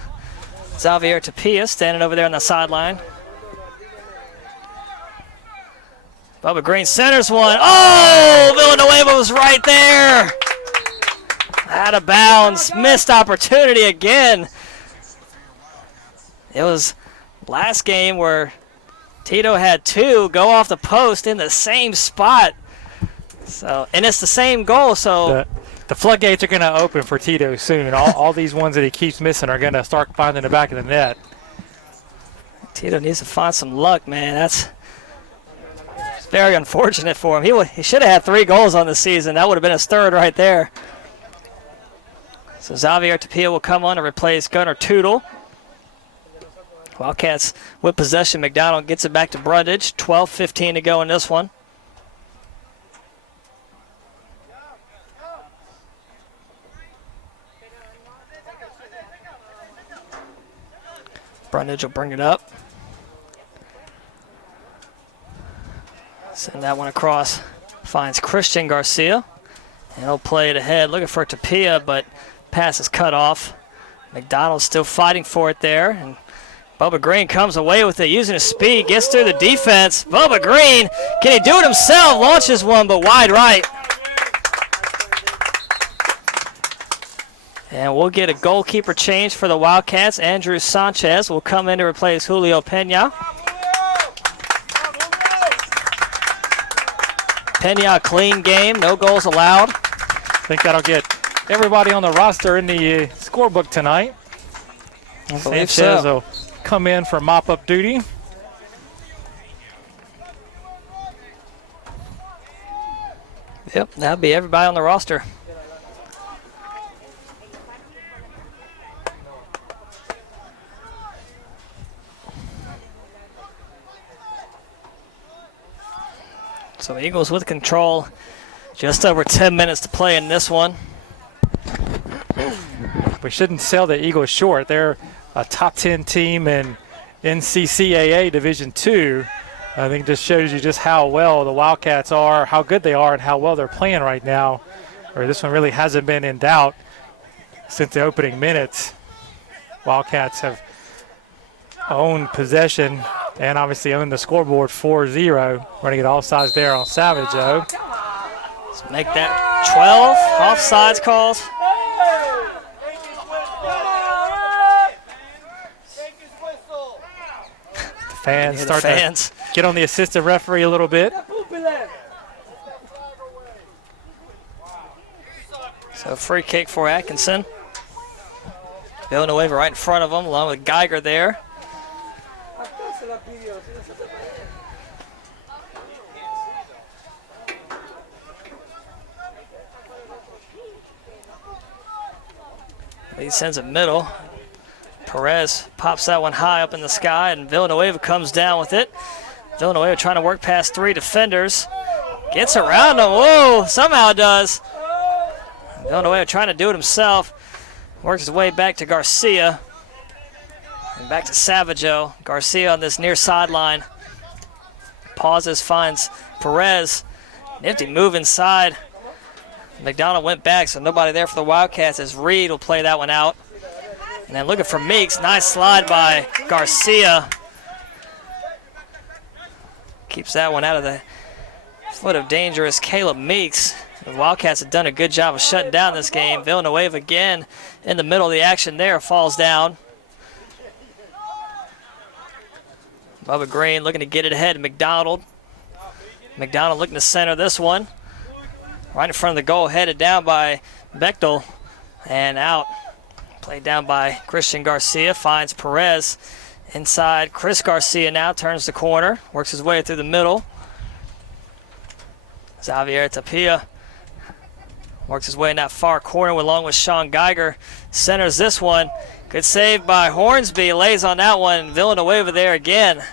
Xavier Tapia standing over there on the sideline. Bubba Green centers one. Oh, Villanueva was right there. Out of bounds. Missed opportunity again. It was last game where Tito had 2 go off the post in the same spot. So, and it's the same goal, so the floodgates are going to open for Tito soon. All these ones that he keeps missing are going to start finding the back of the net. Tito needs to find some luck, man. That's very unfortunate for him. He should have had 3 goals on the season. That would have been his 3rd right there. So Xavier Tapia will come on to replace Gunnar Tootle. Wildcats with possession. McDonald gets it back to Brundage. 12:15 to go in this one. Brundage will bring it up. Send that one across. Finds Christian Garcia. And he'll play it ahead. Looking for Tapia, but pass is cut off. McDonald's still fighting for it there. And Bubba Green comes away with it, using his speed. Gets through the defense. Bubba Green, can he do it himself? Launches one, but wide right. And we'll get a goalkeeper change for the Wildcats. Andrew Sanchez will come in to replace Julio Pena. Pena, clean game, no goals allowed. I think that'll get everybody on the roster in the scorebook tonight. I believe Sanchez so. will come in for mop-up duty. Yep, that'll be everybody on the roster. So Eagles with control. Just over 10 minutes to play in this one. We shouldn't sell the Eagles short. They're a top 10 team in NCCAA Division II. I think this shows you just how well the Wildcats are, how good they are, and how well they're playing right now. Or this one really hasn't been in doubt since the opening minutes. Wildcats have owned possession and obviously owned the scoreboard 4-0. Running it offsides there on Savage, though. Let's make that 12 offsides calls. The fans Yeah, start to get on the assistant referee a little bit. So free kick for Atkinson. Villanueva right in front of him, along with Geiger there. He sends it middle. Perez pops that one high up in the sky, and Villanueva comes down with it. Villanueva trying to work past 3 defenders. Gets around him. Whoa, somehow does. Villanueva trying to do it himself. Works his way back to Garcia. And back to Savaggio. Garcia on this near sideline. Pauses, finds Perez. Nifty move inside. McDonald went back, so nobody there for the Wildcats as Reed will play that one out. And then looking for Meeks. Nice slide by Garcia. Keeps that one out of the foot of dangerous Caleb Meeks. The Wildcats have done a good job of shutting down this game. Villanueva again in the middle of the action there, falls down. Bubba Green looking to get it ahead. McDonald looking to center this one. Right in front of the goal, headed down by Bechtel. And out. Played down by Christian Garcia. Finds Perez inside. Chris Garcia now turns the corner. Works his way through the middle. Xavier Tapia works his way in that far corner along with Sean Geiger. Centers this one. Good save by Hornsby. Lays on that one. Villanueva there again.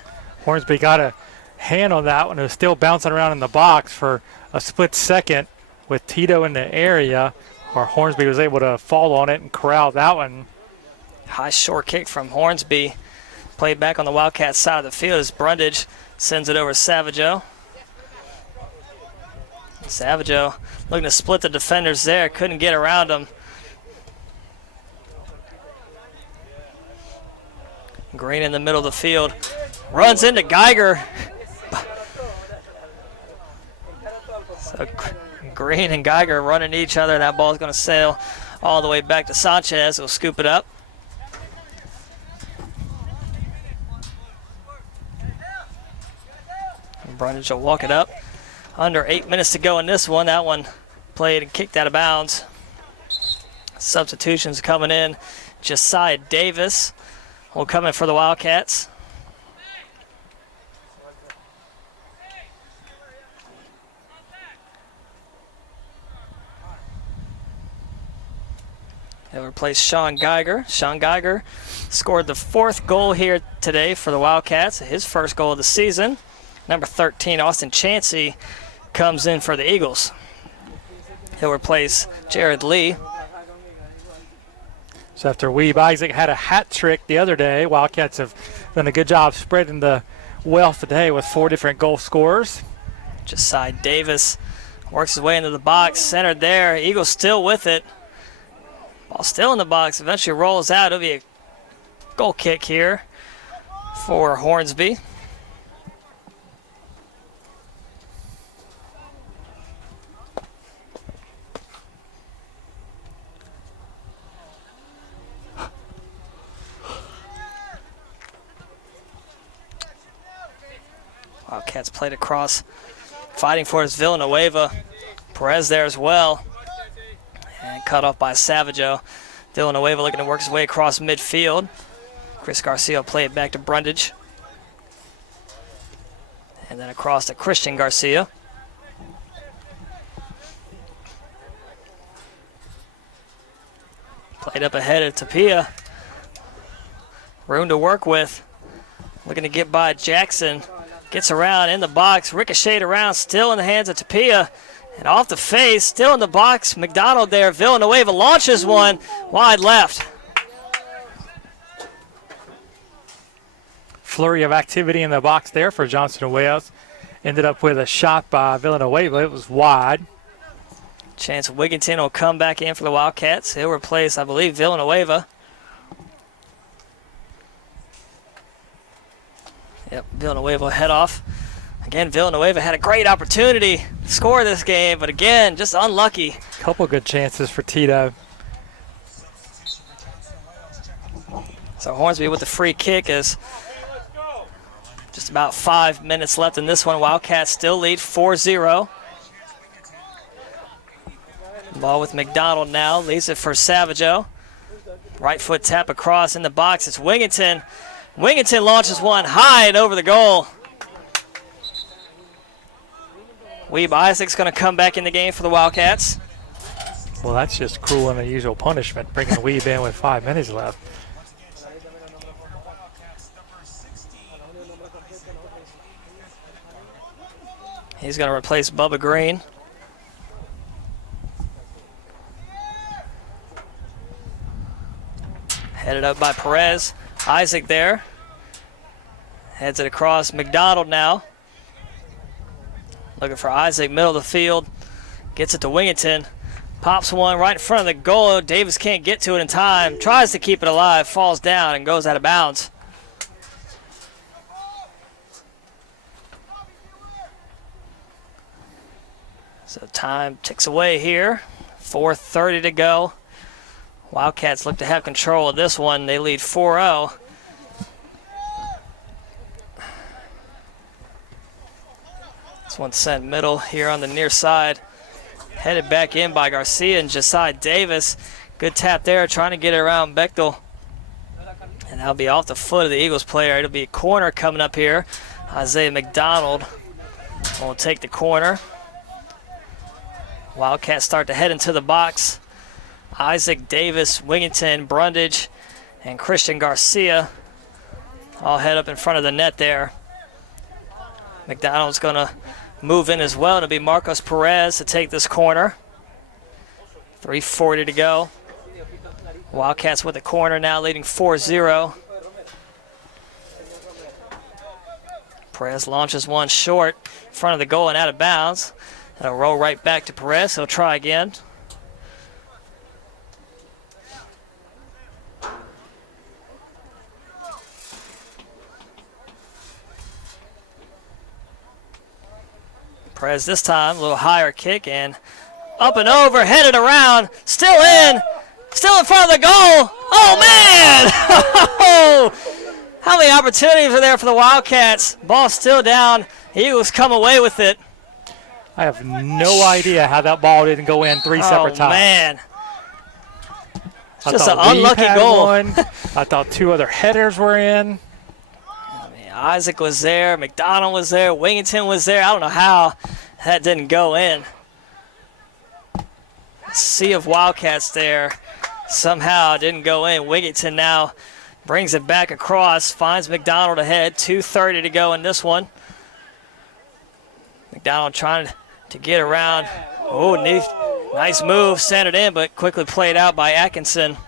Hornsby got a hand on that one. It was still bouncing around in the box for a split second with Tito in the area, where Hornsby was able to fall on it and corral that one. High short kick from Hornsby. Played back on the Wildcats side of the field as Brundage sends it over to Savaggio. Savaggio looking to split the defenders there. Couldn't get around them. Green in the middle of the field. Runs into Geiger. So Green and Geiger running each other. That ball's going to sail All the way back to Sanchez. He'll scoop it up. And Brundage will walk it up. Under 8 minutes to go in this one. That one played and kicked out of bounds. Substitutions coming in. Josiah Davis will come in for the Wildcats. He'll replace Sean Geiger. Sean Geiger scored the 4th goal here today for the Wildcats, his first goal of the season. Number 13, Austin Chansey, comes in for the Eagles. He'll replace Jared Lee. So after Weeb Isaac had a hat trick the other day, Wildcats have done a good job spreading the wealth today with 4 different goal scorers. Josiah Davis works his way into the box, centered there. Eagles still with it. Ball still in the box, eventually rolls out. It'll be a goal kick here for Hornsby. Wildcats played across, fighting for his Villanueva. Perez there as well. And cut off by Savaggio. Villanueva looking to work his way across midfield. Chris Garcia will play it back to Brundage. And then across to Christian Garcia. Played up ahead of Tapia. Room to work with. Looking to get by Jackson. Gets around in the box. Ricocheted around. Still in the hands of Tapia. And off the face, still in the box, McDonald there. Villanueva launches one wide left. Flurry of activity in the box there for Johnson and Wales. Ended up with a shot by Villanueva. It was wide. Chance Wigginton will come back in for the Wildcats. He'll replace, I believe, Villanueva. Yep, Villanueva will head off. Again, Villanueva had a great opportunity to score this game, but again, just unlucky. Couple good chances for Tito. So Hornsby with the free kick is just about 5 minutes left in this one. Wildcats still lead 4-0. Ball with McDonald now, leaves it for Savaggio. Right foot tap across in the box. It's Wigginton. Wigginton launches one high and over the goal. Weeb Isaac's going to come back in the game for the Wildcats. Well, that's just cruel and unusual punishment, bringing Weeb in with 5 minutes left. He's going to replace Bubba Green. Headed up by Perez. Isaac there. Heads it across. McDonald now. Looking for Isaac, middle of the field. Gets it to Wigginton. Pops one right in front of the goal. Davis can't get to it in time. Tries to keep it alive. Falls down and goes out of bounds. So time ticks away here. 4:30 to go. Wildcats look to have control of this one. They lead 4-0. This one sent middle here on the near side. Headed back in by Garcia and Josiah Davis. Good tap there, trying to get it around Bechtel. And that'll be off the foot of the Eagles player. It'll be a corner coming up here. Isaiah McDonald will take the corner. Wildcats start to head into the box. Isaac Davis, Wigginton, Brundage, and Christian Garcia all head up in front of the net there. McDonald's going to move in as well. It'll be Marcos Perez to take this corner. 3:40 to go. Wildcats with the corner now, leading 4-0. Perez launches one short in front of the goal and out of bounds. It'll roll right back to Perez. He'll try again. Perez this time, a little higher kick, and up and over, headed around, still in. Still in front of the goal. Oh, man. How many opportunities are there for the Wildcats? Ball still down. Eagles come away with it. I have no idea how that ball didn't go in three separate times. Oh, man. It's I just an thought Reed unlucky had goal. one. I thought two other headers were in. Isaac was there. McDonald was there. Wingington was there. I don't know how that didn't go in. Sea of Wildcats there. Somehow didn't go in. Wigington now brings it back across. Finds McDonald ahead. 2:30 to go in this one. McDonald trying to get around. Oh, nice move. Sent it in, but quickly played out by Atkinson.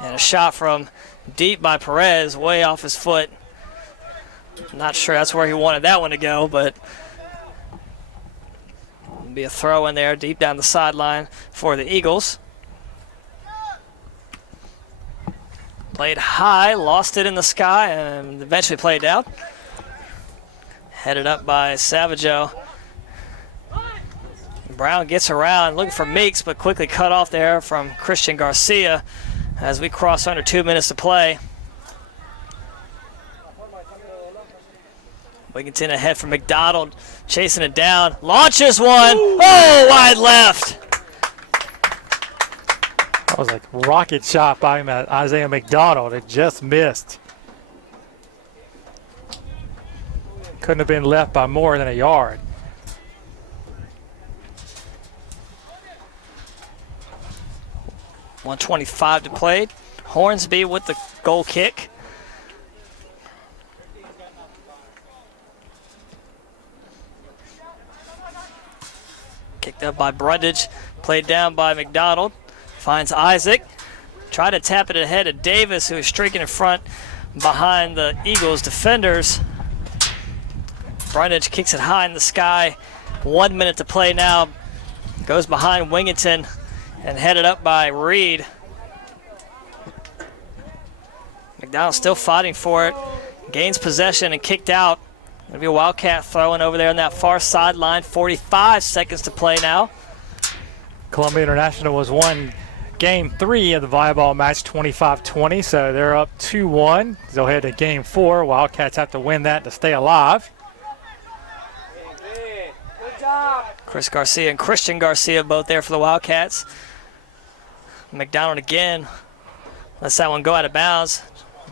And a shot from deep by Perez, way off his foot. Not sure that's where he wanted that one to go, but it'll be a throw in there deep down the sideline for the Eagles. Played high, lost it in the sky, and eventually played down. Headed up by Savageau. Brown gets around, looking for Meeks, but quickly cut off there from Christian Garcia as we cross under 2 minutes to play. Wigington ahead for McDonald, chasing it down, launches one. Oh, wide left. That was like a rocket shot by Isaiah McDonald. It just missed. Couldn't have been left by more than a yard. .125 to play. Hornsby with the goal kick. Kicked up by Brundage, played down by McDonald. Finds Isaac. Tried to tap it ahead of Davis, who is streaking in front behind the Eagles defenders. Brundage kicks it high in the sky. 1 minute to play now. Goes behind Wingington and headed up by Reed. McDonald still fighting for it. Gains possession and kicked out. Going to be a Wildcat throwing over there on that far sideline. 45 seconds to play now. Columbia International was won game 3 of the volleyball match 25-20, so they're up 2-1. They'll head to game 4. Wildcats have to win that to stay alive. Chris Garcia and Christian Garcia both there for the Wildcats. McDonald again lets that one go out of bounds.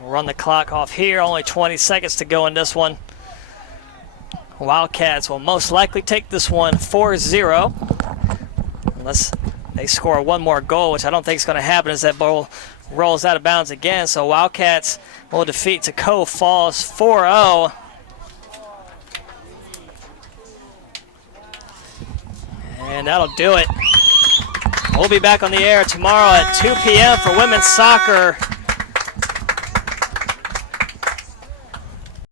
We'll run the clock off here. Only 20 seconds to go in this one. Wildcats will most likely take this one 4-0 unless they score one more goal, which I don't think is going to happen as that ball rolls out of bounds again. So Wildcats will defeat Toccoa Falls 4-0. And that'll do it. We'll be back on the air tomorrow at 2 p.m. for women's soccer.